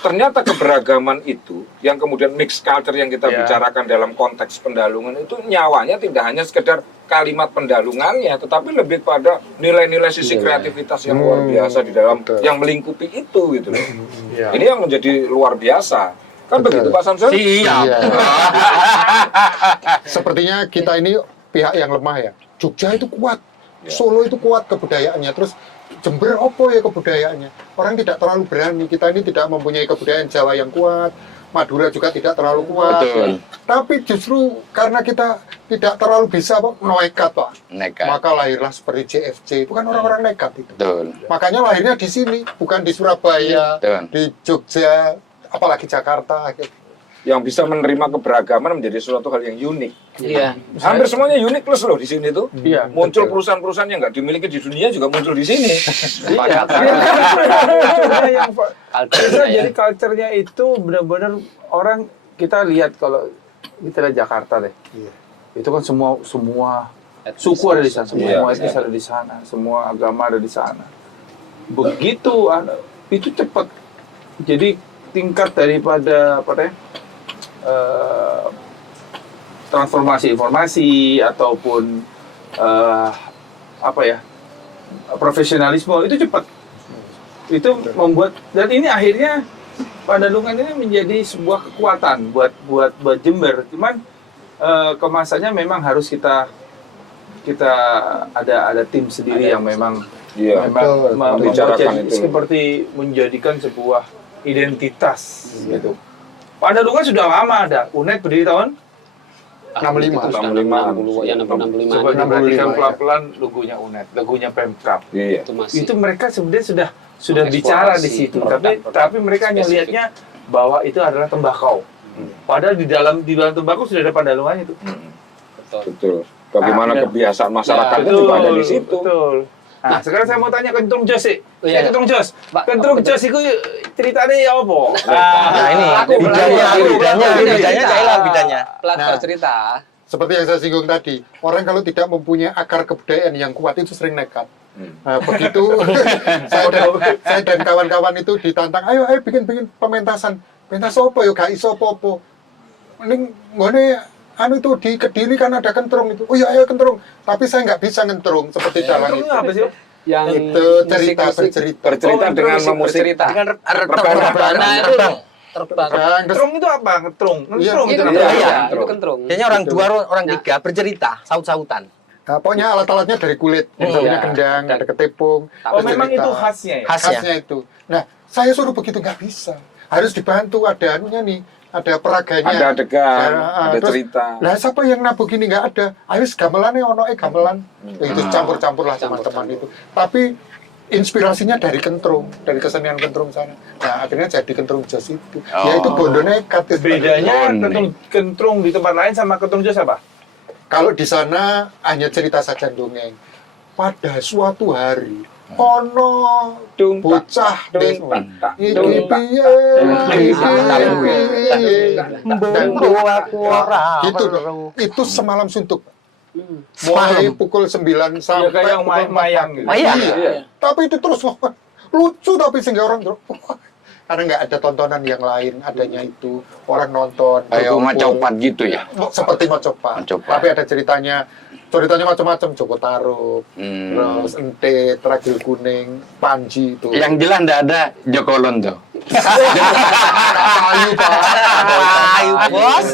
ternyata keberagaman itu yang kemudian mix culture yang kita Ya. bicarakan dalam konteks pendalungan itu nyawanya tidak hanya sekedar kalimat pendalungannya, tetapi lebih pada nilai-nilai sisi kreativitas yang luar biasa di dalam Betul. yang melingkupi itu gitu loh. Iya. Ini yang menjadi luar biasa. Kan Betul. begitu Pak Samsul? Iya. Iya. Sepertinya kita ini pihak yang lemah ya. Jogja itu kuat, Solo itu kuat kebudayaannya. Terus Jember opo ya kebudayaannya. Orang tidak terlalu berani. Kita ini tidak mempunyai kebudayaan Jawa yang kuat. Madura juga tidak terlalu kuat. Betul. Tapi justru karena kita tidak terlalu bisa Pak, nekat Pak. Nekat. Maka lahirlah seperti JFC. Itu kan orang-orang nekat itu. Betul. Makanya lahirnya di sini, bukan di Surabaya, Betul. di Jogja, apalagi Jakarta. Yang bisa menerima keberagaman menjadi suatu hal yang unik. Iya. Hampir semuanya unik plus loh di sini tuh. Iya. Muncul perusahaan-perusahaan yang nggak dimiliki di dunia juga muncul di sini. Iya. Culture-nya yang Culture-nya ya. jadi culture-nya itu benar-benar orang kita lihat kalau kita lihat Jakarta deh. Iya. Itu kan semua suku ada di sana, semua Iya. etnis ada di sana, semua agama ada di sana. Begitu itu cepat. Jadi tingkat daripada transformasi informasi ataupun profesionalisme itu cepat. Itu membuat dan ini akhirnya Pandalungan ini menjadi sebuah kekuatan buat Jember. Cuman kemasannya memang harus kita ada tim sendiri yang memang Iya. Betul. Membicarakan itu. seperti menjadikan sebuah identitas gitu. Pandalungan sudah lama ada. UNED berdiri tahun 65. 65 ya 65. coba 65, diperhatikan ya. pelan-pelan logonya UNED, logonya Pemkab. Iya. Itu masih Itu mereka sebenarnya sudah Mengeksplorasi bicara di situ, tapi mereka hanya spesifik. lihatnya bahwa itu adalah tembakau. Padahal di dalam tembakau sudah ada pandalungannya itu. betul. Betul. Bagaimana Ada. kebiasaan masyarakatnya Betul, juga ada di situ. Betul. Nah, sekarang saya mau tanya Kentrung Jos sih. Iya. Kentrung Jos. Pak, Kentrung apa Jos itu ceritanya ya apa? Nah ini bidanya Kaila bidanya. Pelajar Nah. cerita. Seperti yang saya singgung tadi, orang kalau tidak mempunyai akar kebudayaan yang kuat itu sering nekat. Nah, begitu saya dan kawan-kawan itu ditantang, ayo bikin pementasan. Pentas apa yo gak iso apa-apa. Ning ngene anu itu di Kediri kan ada kentrung itu. Oh ya ayo kentrung. Tapi saya nggak bisa kentrung seperti dalang Kentrung itu. itu apa sih? Yang Itu cerita musik-musik bercerita. Bercerita Oh, dengan musik memusik. bercerita. Dengan Terbang. terbang. Kentrung itu apa? Ngetrung. Ngetrung Iya, itu Iya, namanya. iya, Kentrung. itu kentrung. Kayaknya orang dua orang tiga bercerita saut-sautan. Nah, pokoknya alat-alatnya dari kulit. Misalnya Iya. kendang, ada ketepung. Oh, memang bercerita. itu khasnya ya? Khasnya itu. Nah, saya suruh begitu nggak bisa. Harus dibantu ada anunya nih, ada peraganya. Ada adegan, Ya, ada terus, cerita. Lah siapa yang nabuh gini nggak ada? Ayo gamelannya ono gamelan. Itu campur-campur lah teman-teman itu. Tapi inspirasinya dari kentrung, dari kesenian kentrung sana. Nah, akhirnya jadi kentrung Jos itu. Yaitu bondo nekat. Bedanya Bonek. kentrung di tempat lain sama kentrung Jos apa? Kalau di sana hanya cerita saja dongeng. Pada suatu hari, ono bocah desa iki piye gitu loh. Itu semalam suntuk. Mulai pukul 9 Ya sampai kayak pukul 4 mayang pagi. gitu. Mayang? Iya. Tapi itu terus lucu tapi sehingga orang karena nggak ada tontonan yang lain, adanya itu orang nonton Kayak berkumpul. macopat gitu ya. Seperti macopat. Macopat. Tapi ada ceritanya macam-macam, Joko Tarub, terus Entit, Ragil Kuning, Panji itu. Yang jelas nggak ada Joko Londo. Ayu Pak. Ayu, bos.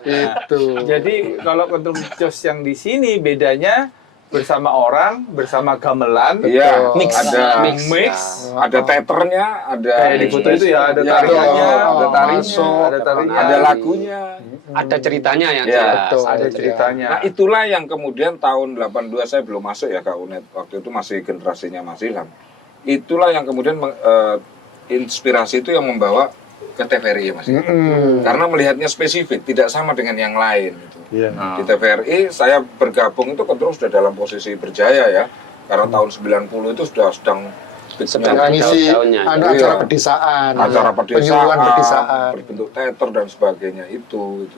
Itu. Jadi kalau Kentung Jos yang di sini bedanya bersama orang, bersama gamelan, Iya, Mix. ada mix, ada teaternya, ada kayak di foto itu ya ada Ya, tariannya, ada tarinya, ada tarinya, ada lagunya. Ada ceritanya yang Ya, jelas. betul. ada ceritanya. Nah, itulah yang kemudian tahun 82 saya belum masuk ya ke UNED. Waktu itu masih generasinya Mas Ilham. Itulah yang kemudian inspirasi itu yang membawa ke TVRI ya Mas. Karena melihatnya spesifik, tidak sama dengan yang lain gitu. Iya. Di TVRI saya bergabung itu terus sudah dalam posisi berjaya ya. Karena tahun 90 itu sudah sedang Ngisi Daun-daunnya. acara Iya. pedesaan, acara pedesaan, penyuluhan pedesaan. berbentuk teater dan sebagainya itu.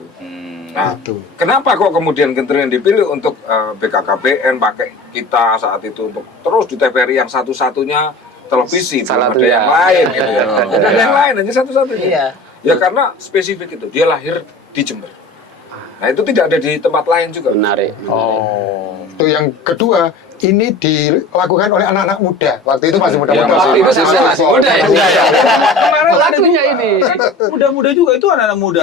Nah, Itu. kenapa kok kemudian Gentri yang dipilih untuk BKKBN pakai kita saat itu untuk terus di TVRI yang satu-satunya televisi, belum ada Satu-satunya. yang lain gitu ya. Tidak ada yang lain, hanya satu-satunya. Iya. Ya karena spesifik itu, dia lahir di Jember. Nah itu tidak ada di tempat lain juga. Menarik. Oh. Itu yang kedua, ini dilakukan oleh anak-anak muda. Waktu itu masih muda-muda. Ya, waktu itu saya masih muda ya. Kemarin Lagunya ini. muda-muda juga itu anak-anak muda.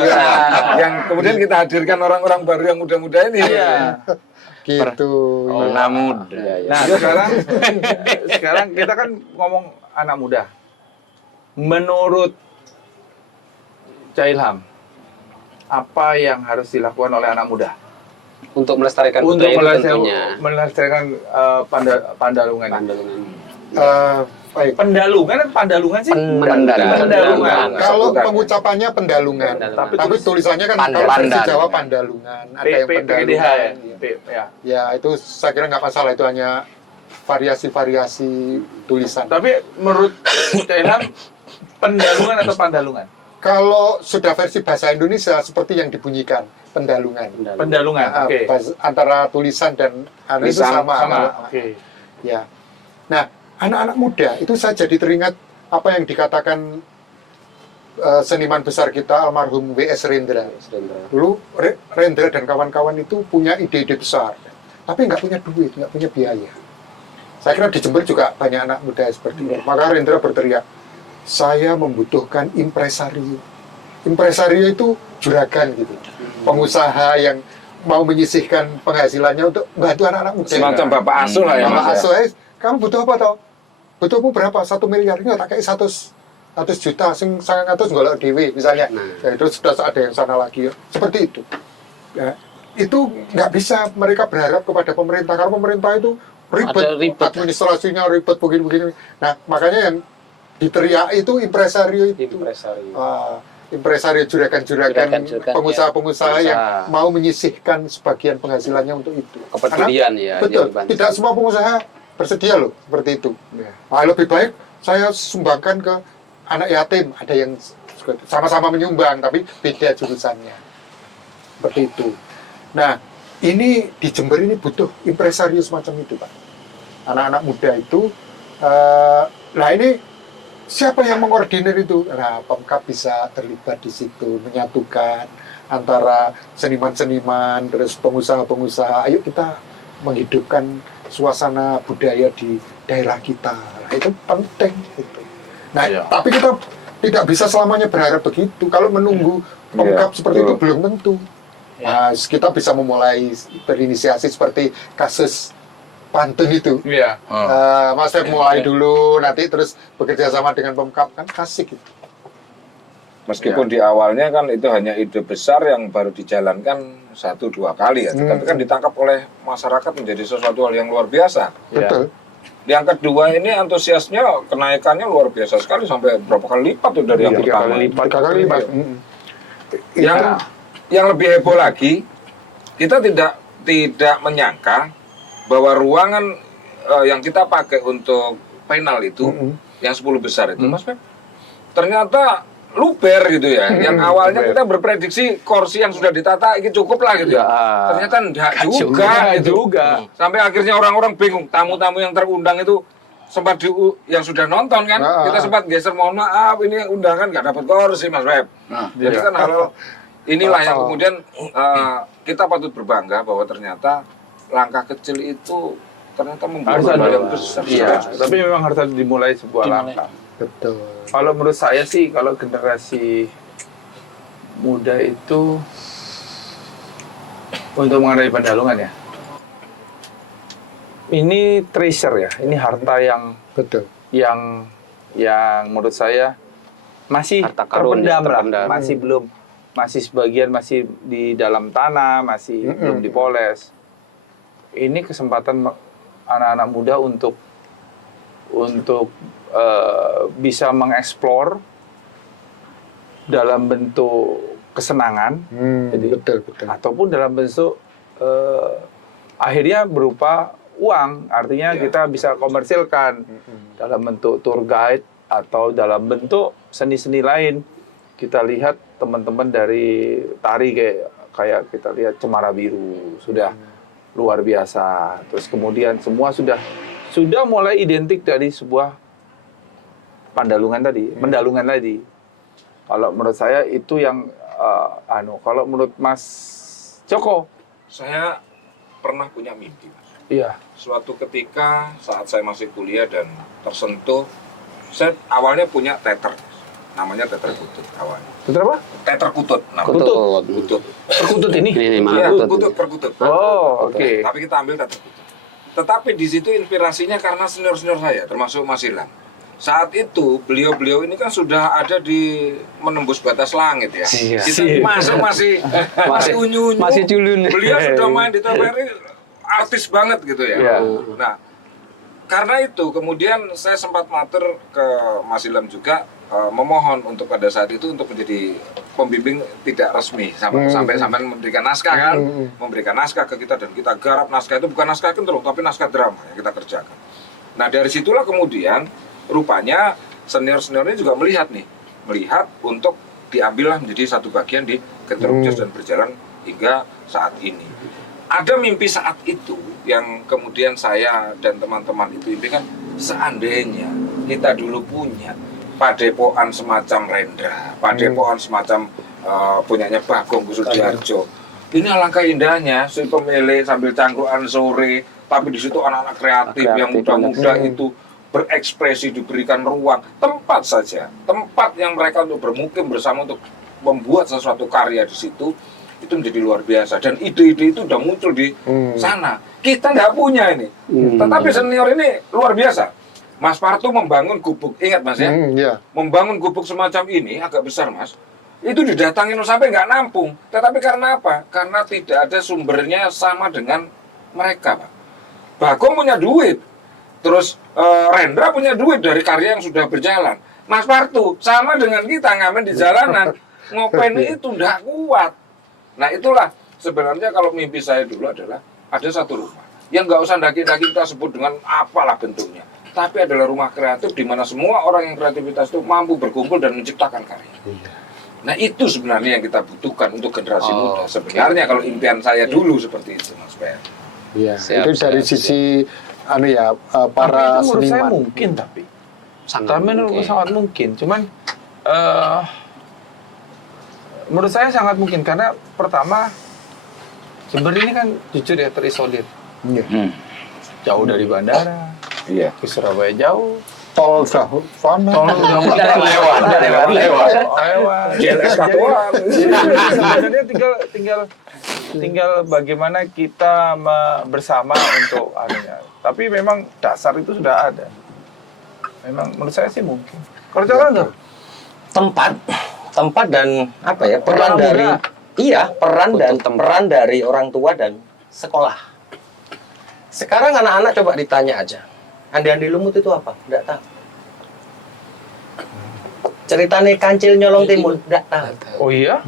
Yang kemudian kita hadirkan orang-orang baru yang muda-muda ini. Iya. Gitu. Anak muda. Nah, sekarang kita kan ngomong anak muda. Menurut Cak Ilham, apa yang harus dilakukan oleh anak muda Untuk melestarikan untuk budaya itu tentunya. melestarikan Pandalungan? Pandalungan. Baik. Pendalungan atau Pandalungan sih? Pendalungan. Kalau pengucapannya pendalungan, Pendalungan. tapi tulisannya kan kalau versi Pandalungan. Jawa pandalungan, ada yang PDH ya. pendalungan. Ya. Ya itu saya kira nggak masalah, itu hanya variasi-variasi tulisan. Tapi menurut Cak Ilham, Pendalungan atau Pandalungan? Kalau sudah versi bahasa Indonesia seperti yang dibunyikan pendalungan. Pendalungan. Oke. Antara tulisan dan itu Lisan sama. Sama. Oke. Ya. Nah, anak-anak muda itu saya jadi teringat apa yang dikatakan seniman besar kita almarhum W.S. Rendra. Dulu Rendra dan kawan-kawan itu punya ide-ide besar, tapi nggak punya duit, nggak punya biaya. Saya kira di Jember juga banyak anak muda seperti itu. Maka Rendra berteriak, saya membutuhkan impresario. Impresario itu juragan gitu, pengusaha yang mau menyisihkan penghasilannya untuk membantu anak-anak muda. Semacam bapak asuh lah ya Bapak Mas. ya. asuh, kamu butuh apa tau? Butuhmu berapa? 1 miliar? Ini tak kayak 100 juta, sing sangat ngatus golek dhewe misalnya. Ya, terus sudah ada yang sana lagi, seperti itu. Ya, itu nggak bisa mereka berharap kepada pemerintah, karena pemerintah itu ribet. Administrasinya ribet begini-begini. Nah, makanya yang diteriak itu impresario itu. Impresario juragan-juragan pengusaha-pengusaha yang mau menyisihkan sebagian penghasilannya untuk itu. Kepedulian ya. Betul, yang tidak semua pengusaha bersedia loh seperti itu. Nah, lebih baik saya sumbangkan ke anak yatim, ada yang sama-sama menyumbang tapi beda jurusannya. Seperti itu. Nah, ini di Jember ini butuh impresario semacam itu, Pak. Anak-anak muda itu, nah ini siapa yang mengordinir itu? Nah, Pemkab bisa terlibat di situ, menyatukan antara seniman-seniman, terus pengusaha-pengusaha. Ayo kita menghidupkan suasana budaya di daerah kita. Nah, itu penting. Gitu. Nah, tapi kita tidak bisa selamanya berharap begitu. Kalau menunggu Pemkab seperti itu belum tentu. Nah, kita bisa memulai berinisiasi seperti kasus Pantun itu. Iya. Mas Feb mulai dulu, nanti terus bekerja sama dengan Pemkab, kan asik gitu. Meskipun di awalnya kan itu hanya ide besar yang baru dijalankan 1-2 kali ya, tapi kan ditangkap oleh masyarakat menjadi sesuatu hal yang luar biasa. Betul. Yang kedua ini antusiasnya kenaikannya luar biasa sekali sampai berapa kali lipat tuh dari yang pertama. 3 kali lipat. Yang lebih heboh lagi, kita tidak menyangka bahwa ruangan yang kita pakai untuk panel itu yang 10 besar itu Mas Pep, ternyata luber gitu ya. Yang awalnya kita berprediksi kursi yang sudah ditata ini cukup lah gitu ya. Ternyata enggak juga. Sampai akhirnya orang-orang bingung. Tamu-tamu yang terundang itu sempat yang sudah nonton kan, kita sempat geser, mohon maaf ini undangan nggak dapat kursi Mas Pep. Jadi kan hal inilah yang kemudian kita patut berbangga bahwa ternyata langkah kecil itu ternyata membuat hal yang besar. Iya, tapi memang harus dimulai sebuah langkah. Betul. Kalau menurut saya sih, kalau generasi muda itu untuk mengenai Pandalungan ya, ini treasure ya, ini harta yang Betul. yang menurut saya masih Harta karun, terpendam lah, terpendam. masih sebagian masih di dalam tanah, masih belum dipoles. Ini kesempatan anak-anak muda untuk bisa mengeksplor dalam bentuk kesenangan, jadi betul. ataupun dalam bentuk akhirnya berupa uang, artinya kita bisa komersilkan dalam bentuk tour guide atau dalam bentuk seni-seni lain. Kita lihat teman-teman dari tari kayak kita lihat Cemara Biru sudah luar biasa. Terus kemudian semua sudah mulai identik dari sebuah Pandalungan tadi, Mendalungan tadi. Kalau menurut saya itu yang kalau menurut Mas Joko, Saya pernah punya mimpi, Mas. iya. Suatu ketika saat saya masih kuliah dan tersentuh, saya awalnya punya teater, namanya teater kutut awalnya. Itu apa? Teater kutut, namanya. Kutut. Kutut. Perkutut ini. Ini Iya, mana kutut? perkutut. Oh, oke. Tapi kita ambil teater kutut. Tetapi di situ inspirasinya karena senior-senior saya, termasuk Mas Ilham. Saat itu beliau-beliau ini kan sudah ada di menembus batas langit ya. Kita masuk masih unyu-unyu. Masih culun. Beliau sudah main di TVRI artis banget gitu ya. Iya. Nah, karena itu kemudian saya sempat matur ke Mas Ilham juga memohon untuk pada saat itu untuk menjadi pembimbing tidak resmi sampai memberikan naskah kan, memberikan naskah ke kita dan kita garap naskah itu bukan naskah kentrung tapi naskah drama yang kita kerjakan. Nah, dari situlah kemudian rupanya senior-seniornya juga melihat untuk diambillah menjadi satu bagian di Gentrung dan berjalan hingga saat ini. Ada mimpi saat itu yang kemudian saya dan teman-teman itu impikan, seandainya kita dulu punya padepokan semacam Rendra, padepokan semacam punyanya Bagong Kusudiarjo. Ini alangkah indahnya si pemilih sambil cangkruan sore, tapi di situ anak-anak kreatif yang muda-muda itu berekspresi, diberikan ruang, tempat saja, tempat yang mereka untuk bermukim bersama untuk membuat sesuatu karya di situ, itu menjadi luar biasa. Dan ide-ide itu udah muncul di sana. Kita nggak punya ini, tetapi senior ini luar biasa. Mas Parto membangun gubuk, ingat Mas ya? Membangun gubuk semacam ini agak besar Mas. Itu didatangin sampai nggak nampung. Tetapi karena apa? Karena tidak ada sumbernya sama dengan mereka, Pak. Bagong punya duit. Terus Rendra punya duit dari karya yang sudah berjalan. Mas Parto sama dengan kita ngamen di jalanan. Ngopen itu nggak kuat. Nah itulah sebenarnya kalau mimpi saya dulu adalah ada satu rumah. Yang nggak usah daki-daki kita sebut dengan apalah bentuknya. Tapi adalah rumah kreatif di mana semua orang yang kreativitas itu mampu berkumpul dan menciptakan karya. Nah itu sebenarnya yang kita butuhkan untuk generasi muda. Sebenarnya kalau impian saya dulu seperti itu Mas Per. Iya, itu dari sisi para itu menurut saya seniman. mungkin tapi Sangat mungkin. Cuman menurut saya sangat mungkin karena pertama Jember ini kan jujur ya terisolir. Jauh dari bandara. Iya. Ke Surabaya jauh. Tol Savana. Tol udah lewat. JLS Katuan. Sebenarnya tinggal bagaimana kita bersama untuk anunya. Tapi memang dasar itu sudah ada. Memang menurut saya sih mungkin. Kalau cara enggak? Tempat dan apa ya, peran dari peran dari orang tua dan sekolah. Sekarang anak-anak coba ditanya aja, andi-andi lumut itu apa? Tidak tahu. Ceritanya kancil nyolong timun, tidak tahu. Oh iya?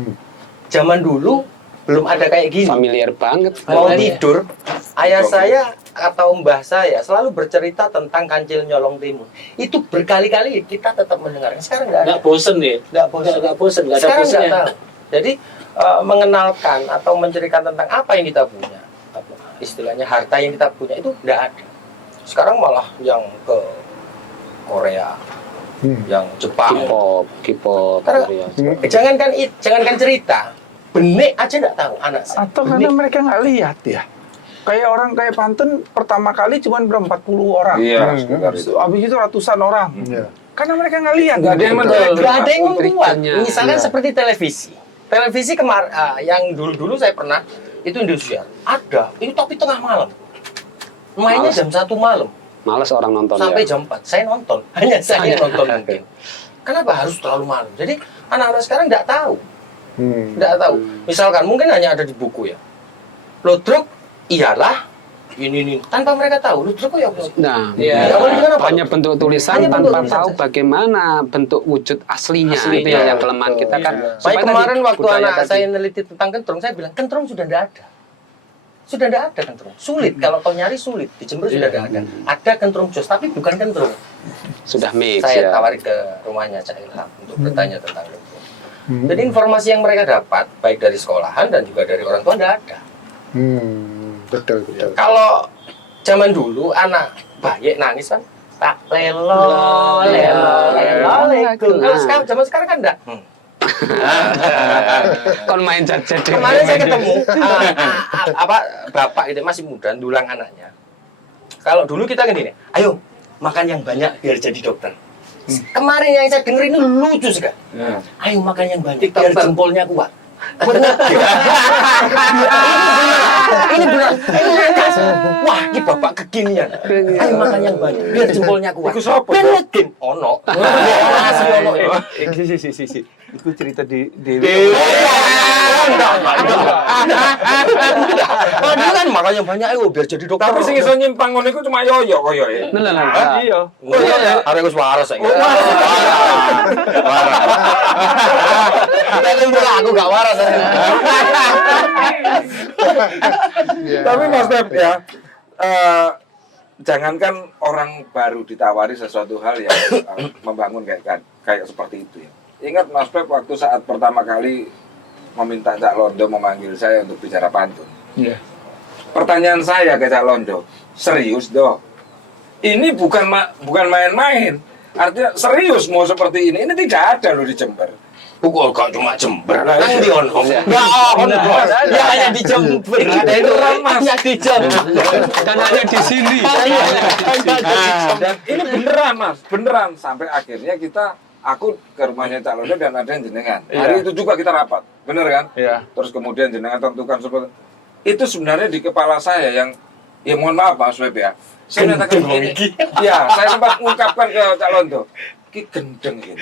Zaman dulu belum ada kayak gini. Familiar banget. Mau Iya. tidur, ayah saya atau mbah saya selalu bercerita tentang kancil nyolong timun. Itu berkali-kali kita tetap mendengarkan. Sekarang nggak ada. Nggak bosen ya? Nggak bosan. Nggak bosen, nggak ada Sekarang nggak bosennya. tahu. Jadi mengenalkan atau menceritakan tentang apa yang kita punya, apa istilahnya harta yang kita punya itu nggak ada. Sekarang malah yang ke Korea, yang Jepang. K-pop, Karena Korea. jangankan cerita, benek aja nggak tahu anak saya. Atau karena mereka nggak lihat ya. Kayak orang kayak Pantun pertama kali cuma berapa 40 orang. Iya, sekitar itu. Habis itu ratusan orang. Iya. Karena mereka nggak lihat. Nggak ada yang Betul. meneliti. Nggak ada yang membuat. Triknya. Misalkan Iya. seperti televisi. Televisi yang dulu saya pernah itu Indosiar. Ada, itu tapi tengah malam. Mainnya Males. jam 1 malam Males orang nonton sampai ya. jam 4. Saya nonton, hanya saya nonton mungkin. Kenapa harus terlalu malam? Jadi anak-anak sekarang nggak tahu. Nggak tahu. Misalkan mungkin hanya ada di buku ya. Ludruk ialah ini tanpa mereka tahu Ludruk ya. Nah, Iya. Awalnya dengan apa? hanya bentuk tulisan Hanya bentuk tanpa tulisan tahu saja. bagaimana bentuk wujud aslinya. Itu yang kelemahan kita kan. Baik Supaya kemarin tadi waktu budaya anak tadi. saya neliti tentang kentrung, saya bilang kentrung sudah tidak ada. Sudah tidak ada kentrung. Sulit kalau kau nyari sulit. Di Jember sudah tidak ada. Ada kentrung jos tapi bukan kentrung. sudah mix Saya ya. tawari ke rumahnya Cak Ilham untuk bertanya tentang kentrung. Jadi informasi yang mereka dapat baik dari sekolahan dan juga dari orang tua tidak ada. Betul. Kalau zaman dulu anak bayi nangis kan tak lelo lelo. Kalau sekarang zaman sekarang kan enggak. Kon main jajan. Kemarin saya ketemu bapak gitu masih muda dulang anaknya. Kalau dulu kita kan gini, ayo makan yang banyak biar jadi dokter. Kemarin yang saya denger ini lucu sekali. Ayo makan yang banyak biar jempolnya kuat. Benar. Ini benar. Ini ngangkas. Wah, ini bapak kekinian. Ayo makan yang banyak biar jempolnya kuat. Iku sapa? Bener game ono. Asli ono. Si. Itu cerita di Enggak. Dulu kan makan yang banyak ayo biar jadi dokter. Tapi sing iso nyimpang ngono iku cuma yoyo koyo ya. Nah, Iya. Oh iya, arek wis waras saiki. Kita kumpul aku gak waras. Tapi Mas Pep ya, jangankan orang baru ditawari sesuatu hal yang membangun kayak seperti itu ya. Ingat Mas Pep waktu saat pertama kali meminta Cak Londo memanggil saya untuk bicara pantun. Iya. Pertanyaan saya ke Cak Londo, serius doh? Ini bukan main-main. Artinya serius mau seperti ini tidak ada loh di Jember. Pukul kok cuma Jember. Nah, Nang di ono. Enggak ono. Ya hanya di Jember. Ada itu hanya di Jember. dan hanya di sini. Dan ini beneran Mas, beneran sampai akhirnya aku ke rumahnya Cak Londo dan ada yang jenengan. Hari itu juga kita rapat, bener kan? Iya. Terus kemudian jenengan tentukan seperti itu sebenarnya di kepala saya yang ya mohon maaf Mas Web ya. Saya nyatakan ini. Ya, saya sempat mengungkapkan ke Cak Londo. Ki gendeng ini.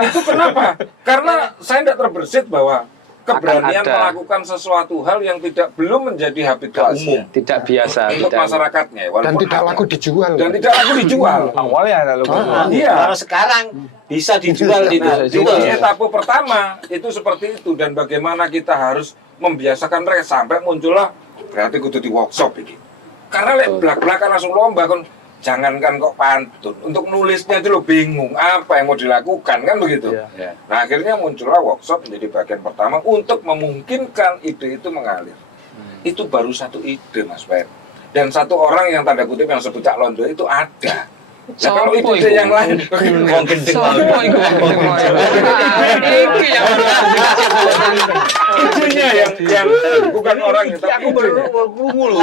Itu kenapa? Karena saya tidak terbersit bahwa keberanian Akan ada. melakukan sesuatu hal yang belum menjadi habituasi Tidak biasa. untuk tidak. masyarakatnya. Dan walaupun tidak ada. laku dijual. Dan tidak laku dijual. Awalnya ada logo. Iya. Kalau sekarang bisa dijual itu. Nah, di etapa pertama itu seperti itu dan bagaimana kita harus membiasakan mereka sampai muncullah berarti kudu di workshop ini. Karena lek belak-belakan langsung lomba kan jangankan kok pantun untuk nulisnya itu lo bingung apa yang mau dilakukan kan begitu. Iya. Nah akhirnya muncullah workshop menjadi bagian pertama untuk memungkinkan ide itu mengalir. Itu baru satu ide Mas Pep. Dan satu orang yang tanda kutip yang sebut Cak Londo itu ada. Nah, kalau Sopo ide iku? yang lain Wong gendeng. Sopo iku? Iki yang idenya yang bukan orang itu tapi idenya. krungu loh.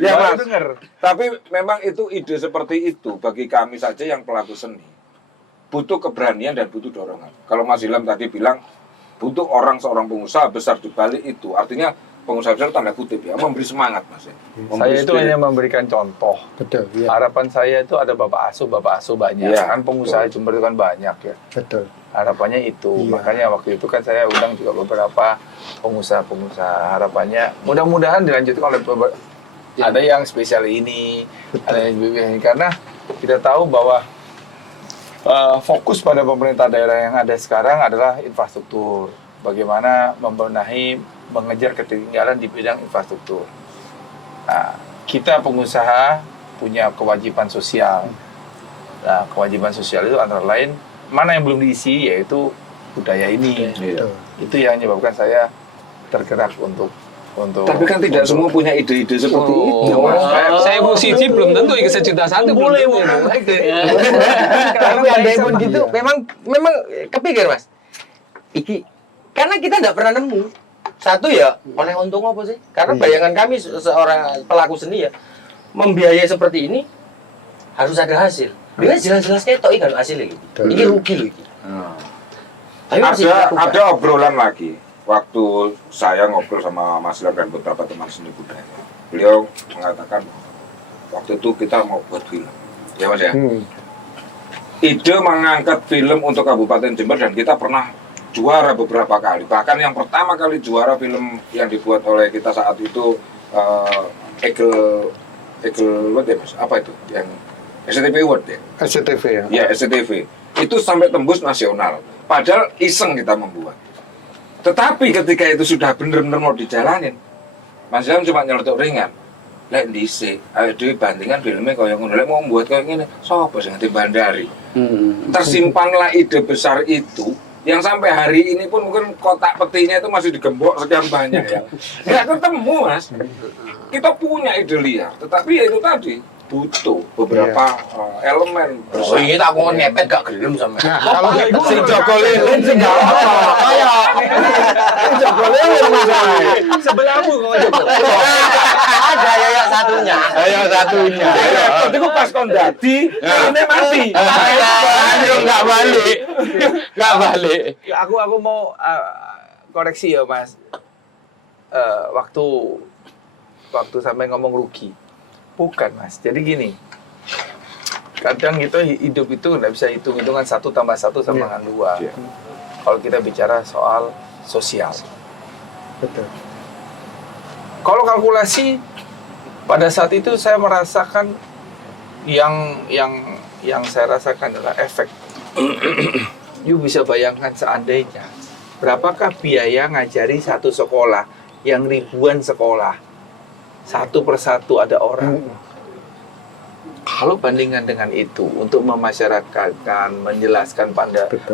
Ya Mas. Denger. Tapi memang itu ide seperti itu bagi kami saja yang pelaku seni. Butuh keberanian dan butuh dorongan. Kalau Mas Ilham tadi bilang butuh seorang pengusaha besar di balik itu. Artinya pengusaha besar tanda kutip ya, memberi semangat Mas. Saya itu hanya memberikan contoh. Betul, iya. Harapan saya itu ada bapak asuh banyak. Iya, Kan pengusaha Jember itu kan banyak ya. Betul. Harapannya itu. Iya. Makanya waktu itu kan saya undang juga beberapa pengusaha-pengusaha. Harapannya mudah-mudahan dilanjutkan oleh ada yang spesial ini, ada yang ini karena kita tahu bahwa fokus pada pemerintah daerah yang ada sekarang adalah infrastruktur. bagaimana membenahi, mengejar ketertinggalan di bidang infrastruktur. Nah, kita pengusaha punya kewajiban sosial. Nah, kewajiban sosial itu antara lain mana yang belum diisi, yaitu budaya ini. Iya. Itu yang menyebabkan saya tergerak untuk Tapi kan tidak semua punya ide-ide seperti itu, Mas. Saya mau siji belum tentu iki sejuta satu belum tentu. Tapi ada yang pun gitu, memang kepikir Mas. Iki karena kita nggak pernah nemu. Satu ya, oleh untung apa sih? Karena bayangan kami seorang pelaku seni ya, membiayai seperti ini harus ada hasil. Ini jelas-jelas ketok ikan hasilnya gitu. Ini rugi loh iki. Tapi masih dilakukan. Ada obrolan lagi waktu saya ngobrol sama Mas Lam dan beberapa teman seni budaya. Beliau mengatakan waktu itu kita mau buat film, ya Mas ya. Ide mengangkat film untuk Kabupaten Jember dan kita pernah juara beberapa kali. Bahkan yang pertama kali juara film yang dibuat oleh kita saat itu Eagle Award ya Mas, apa itu yang SCTV Award ya? SCTV ya. Ya SCTV itu sampai tembus nasional. Padahal iseng kita membuat. Tetapi ketika itu sudah benar-benar mau dijalanin, Mas Ilham cuma nyeletuk ringan. Lek dhisik, ayo dhewe bandingan filmnya kaya ngono. Lek mau membuat kaya ngene, sapa sing ngerti bandari? Tersimpanlah ide besar itu yang sampai hari ini pun mungkin kotak petinya itu masih digembok sekian banyak ya. Nggak ketemu Mas. Kita punya ide liar, tetapi ya itu tadi butuh beberapa elemen Oh iya, tak mau ngepet gak gelem sama. Nah, kalau sing jaga lilin sing gak apa-apa. Sing jaga lilin sebelahmu kok Ada ya satunya. Ayo satunya. itu pas kon dadi, ini mati. Ayo nggak balik. Nggak balik. aku mau koreksi ya Mas. Waktu sampai ngomong rugi. Bukan Mas, jadi gini, kadang kita hidup itu nggak bisa hitung-hitungan 1 + 1 sama dengan 2. Kalau kita bicara soal sosial. betul. Kalau kalkulasi, pada saat itu saya merasakan yang saya rasakan adalah efek. You bisa bayangkan seandainya, berapakah biaya ngajari satu sekolah yang ribuan sekolah? Satu persatu ada orang. Kalau bandingkan dengan itu, untuk memasyarakatkan, menjelaskan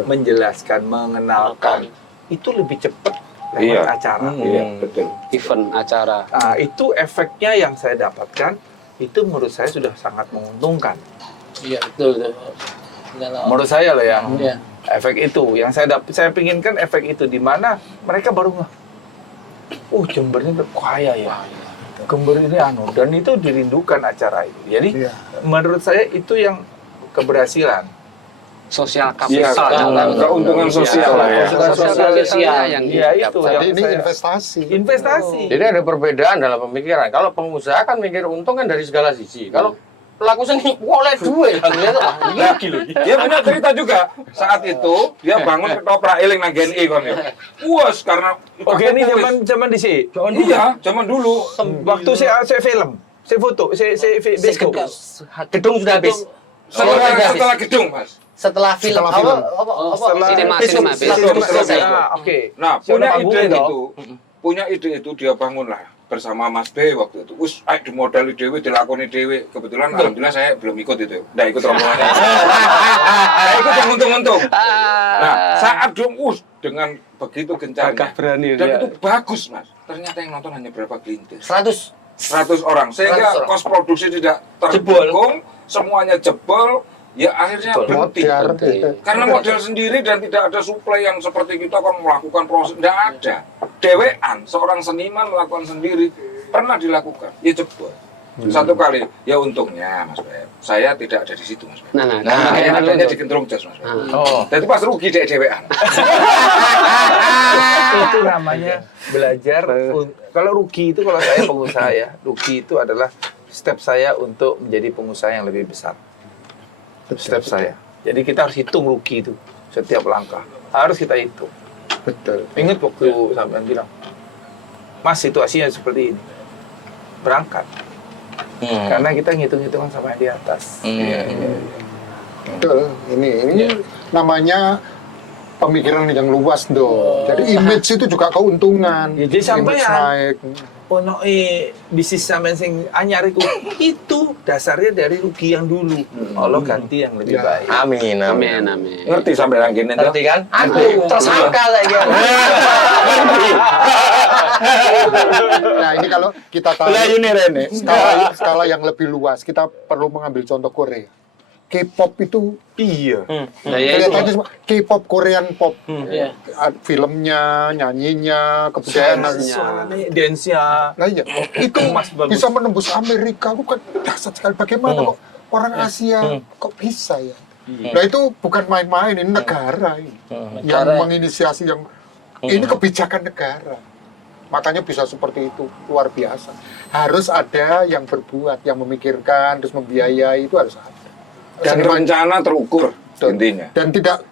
menjelaskan, mengenalkan, itu lebih cepat lewat acara. Iya, betul. Event acara. Nah, itu efeknya yang saya dapatkan, itu menurut saya sudah sangat menguntungkan. Iya betul. Menurut saya loh ya, Iya. efek itu yang saya pinginkan efek itu di mana mereka baru Jember ini kaya ya. Jember ini dan itu dirindukan acara itu. Jadi menurut saya itu yang keberhasilan. Sosial Iya, kapital. keuntungan sosial lah ya. Sosial yang itu Jadi yang ini saya- investasi. investasi. Jadi ada perbedaan dalam pemikiran. Kalau pengusaha kan mikir untung kan dari segala sisi. Kalau pelaku seni oleh duit, rugi loh. Dia punya cerita juga. Saat itu dia bangun ketoprak eling nang GNI kon ya. Puas karena Oke, ini zaman di sini. iya, zaman dulu. Waktu saya film, saya foto, saya bioskop. Gedung sudah habis. Setelah gedung, Mas. Setelah film Setelah film. Setelah Sinema selesai. Oke. Nah, Sudah punya ide itu dia bangunlah bersama Mas B waktu itu. Ayo dimodali dewe, dilakoni dewe. Kebetulan alhamdulillah saya belum ikut itu. Nggak ikut rombongannya. Nggak ikut yang untung-untung. Nah, saat dong dengan begitu gencarnya. berani Dan dia. itu bagus, Mas. Ternyata yang nonton hanya berapa gelintir. 100. 100 orang. Sehingga 100 orang. kos produksi tidak terhubung, semuanya jebol. Ya akhirnya berhenti. Karena model sendiri dan tidak ada suplai yang seperti kita kan melakukan proses, tidak ada. Dewean, seorang seniman melakukan sendiri pernah dilakukan, ya jebol. Satu kali, ya untungnya Mas Beb, saya tidak ada di situ Mas Beb. Nah, Saya adanya di Gentrong Jas Mas Beb. Jadi pas rugi dewean. itu namanya belajar. Kalau rugi itu, kalau saya pengusaha ya, rugi itu adalah step saya untuk menjadi pengusaha yang lebih besar. Step saya. Jadi kita harus hitung rugi itu setiap langkah. Harus kita hitung. Betul. Ingat waktu sampean bilang, Mas situasinya seperti ini. Berangkat. Karena kita ngitung-hitungan sama yang di atas. Betul. Ini namanya pemikiran yang luas dong. Jadi image itu juga keuntungan. Ya, jadi sampai Image naik. ono bisnis sampean sing anyar iku itu dasarnya dari rugi yang dulu. Allah ganti yang lebih Ya. baik. Amin, amin. Amin, amin. Ngerti sampai yang gini Ngerti kan? Aku tersangka lagi. Nah ini kalau kita tahu Lah ini Rene. skala yang lebih luas, kita perlu mengambil contoh Korea. K-pop itu Iya. Nah, ya itu. kelihatannya semua K-pop, Korean pop. Iya. Filmnya, nyanyinya, kebudayaan. Suaranya, dance-nya. Nah iya, itu Mas, bagus. bisa menembus Amerika, itu kan dahsyat sekali. Bagaimana kok orang Asia kok bisa ya? Nah itu bukan main-main, ini negara ini. Yang menginisiasi yang ini kebijakan negara. Makanya bisa seperti itu, luar biasa. Harus ada yang berbuat, yang memikirkan, terus membiayai, itu harus ada. dan rencana terukur Dan- intinya. Dan tidak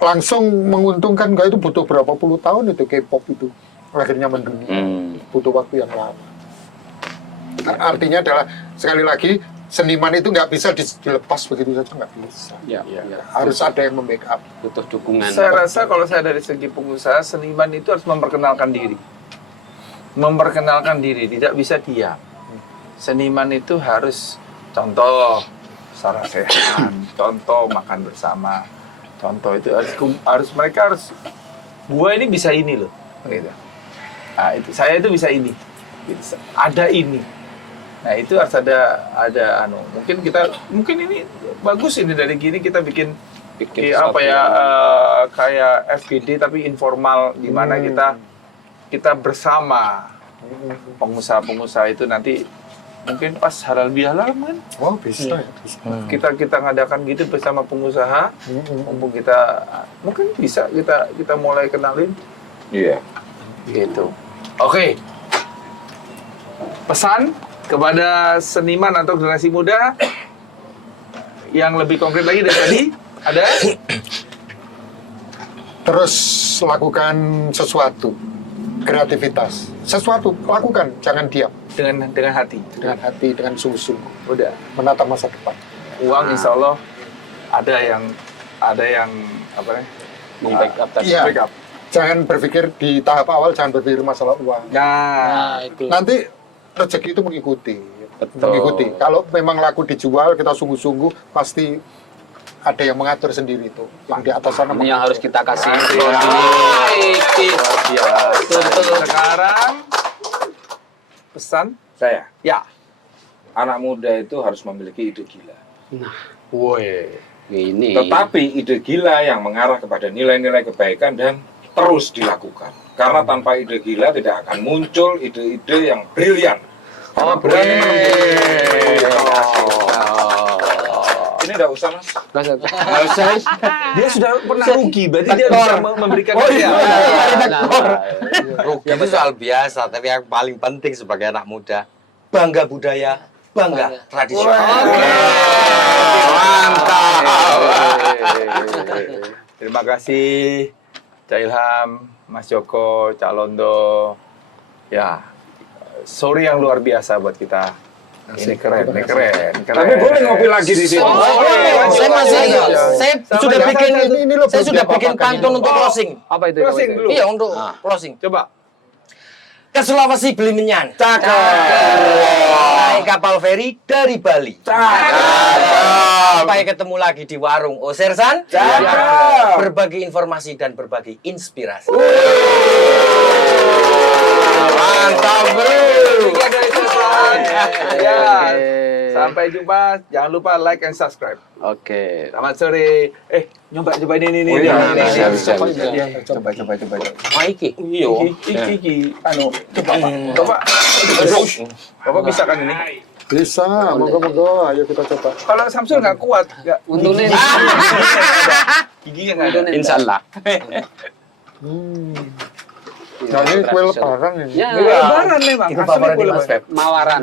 langsung menguntungkan, enggak, itu butuh berapa puluh tahun itu K-pop itu akhirnya mendunia. Butuh waktu yang lama. Artinya adalah sekali lagi seniman itu nggak bisa dilepas begitu saja, nggak bisa. Ya, Harus ada yang membackup. butuh dukungan. Saya rasa kalau saya dari segi pengusaha, seniman itu harus memperkenalkan diri. Memperkenalkan diri, tidak bisa diam. Seniman itu harus contoh secara sehat, contoh makan bersama, contoh itu harus mereka harus gua ini bisa ini loh, gitu. Nah, itu saya itu bisa ini, gitu. Ada ini. Nah itu harus ada mungkin ini bagus ini dari gini kita bikin apa ya kayak FGD tapi informal di mana kita bersama pengusaha-pengusaha itu nanti mungkin pas halal bihalal kan Oh bisa ya. Bisa. kita ngadakan gitu bersama pengusaha mumpung kita mungkin bisa kita mulai kenalin Iya. gitu. Oke. Pesan kepada seniman atau generasi muda yang lebih konkret lagi dari tadi ada Terus lakukan sesuatu, kreativitas. Sesuatu lakukan, jangan diam. dengan hati. Dengan hati, dengan sungguh-sungguh. Udah. Menata masa depan. Uang insya Allah ada yang apa nih? Membackup tadi. Iya. Backup. Jangan berpikir di tahap awal, jangan berpikir masalah uang. Nah, Nah, itu. Nanti rezeki itu mengikuti. Betul. Mengikuti. Kalau memang laku dijual, kita sungguh-sungguh, pasti ada yang mengatur sendiri itu. Yang di atas sana Ini yang harus kita kasih. sekarang pesan Saya, ya. anak muda itu harus memiliki ide gila. Woi. Ini. Tetapi ide gila yang mengarah kepada nilai-nilai kebaikan dan terus dilakukan. Karena tanpa ide gila tidak akan muncul ide-ide yang brilian. Karena berani Ini tidak usah, Mas. Nggak usah. Dia sudah pernah rugi, berarti dia bisa memberikan Rugi itu soal biasa, tapi yang paling penting sebagai anak muda, bangga budaya, bangga tradisional. Terima kasih Cak Ilham, Mas Joko, Cak Londo. Ya, sorry yang luar biasa buat kita. Ini keren. Tapi boleh ngopi lagi di sini. Saya sudah bikin ini loh, saya sudah belum bikin diapa-apakan pantun ini. untuk closing. Apa itu? Closing dulu. Iya, untuk closing. Coba. Ke Sulawesi beli menyan. Naik kapal feri dari Bali. Sampai ketemu lagi di warung Osersan. Berbagi informasi dan berbagi inspirasi. Mantap, bro. Tiga dari Sultan. Ya. Sampai jumpa. Jangan lupa like and subscribe. Oke. Selamat sore. Nyoba ini. Oh, iya, Ini. bisa. Iya, coba. Maiki. Iki. Coba Pak. Coba. Bapak bisa kan ini? Bisa, moga-moga, ayo kita coba. Kalau Samsul nggak kuat, nggak. Untungnya Giginya nggak ada. insya Allah. Nah ini kue lebaran ini. Ya, Lebaran memang. Itu Asli favorit kue Mas lebaran. Feb. mawaran.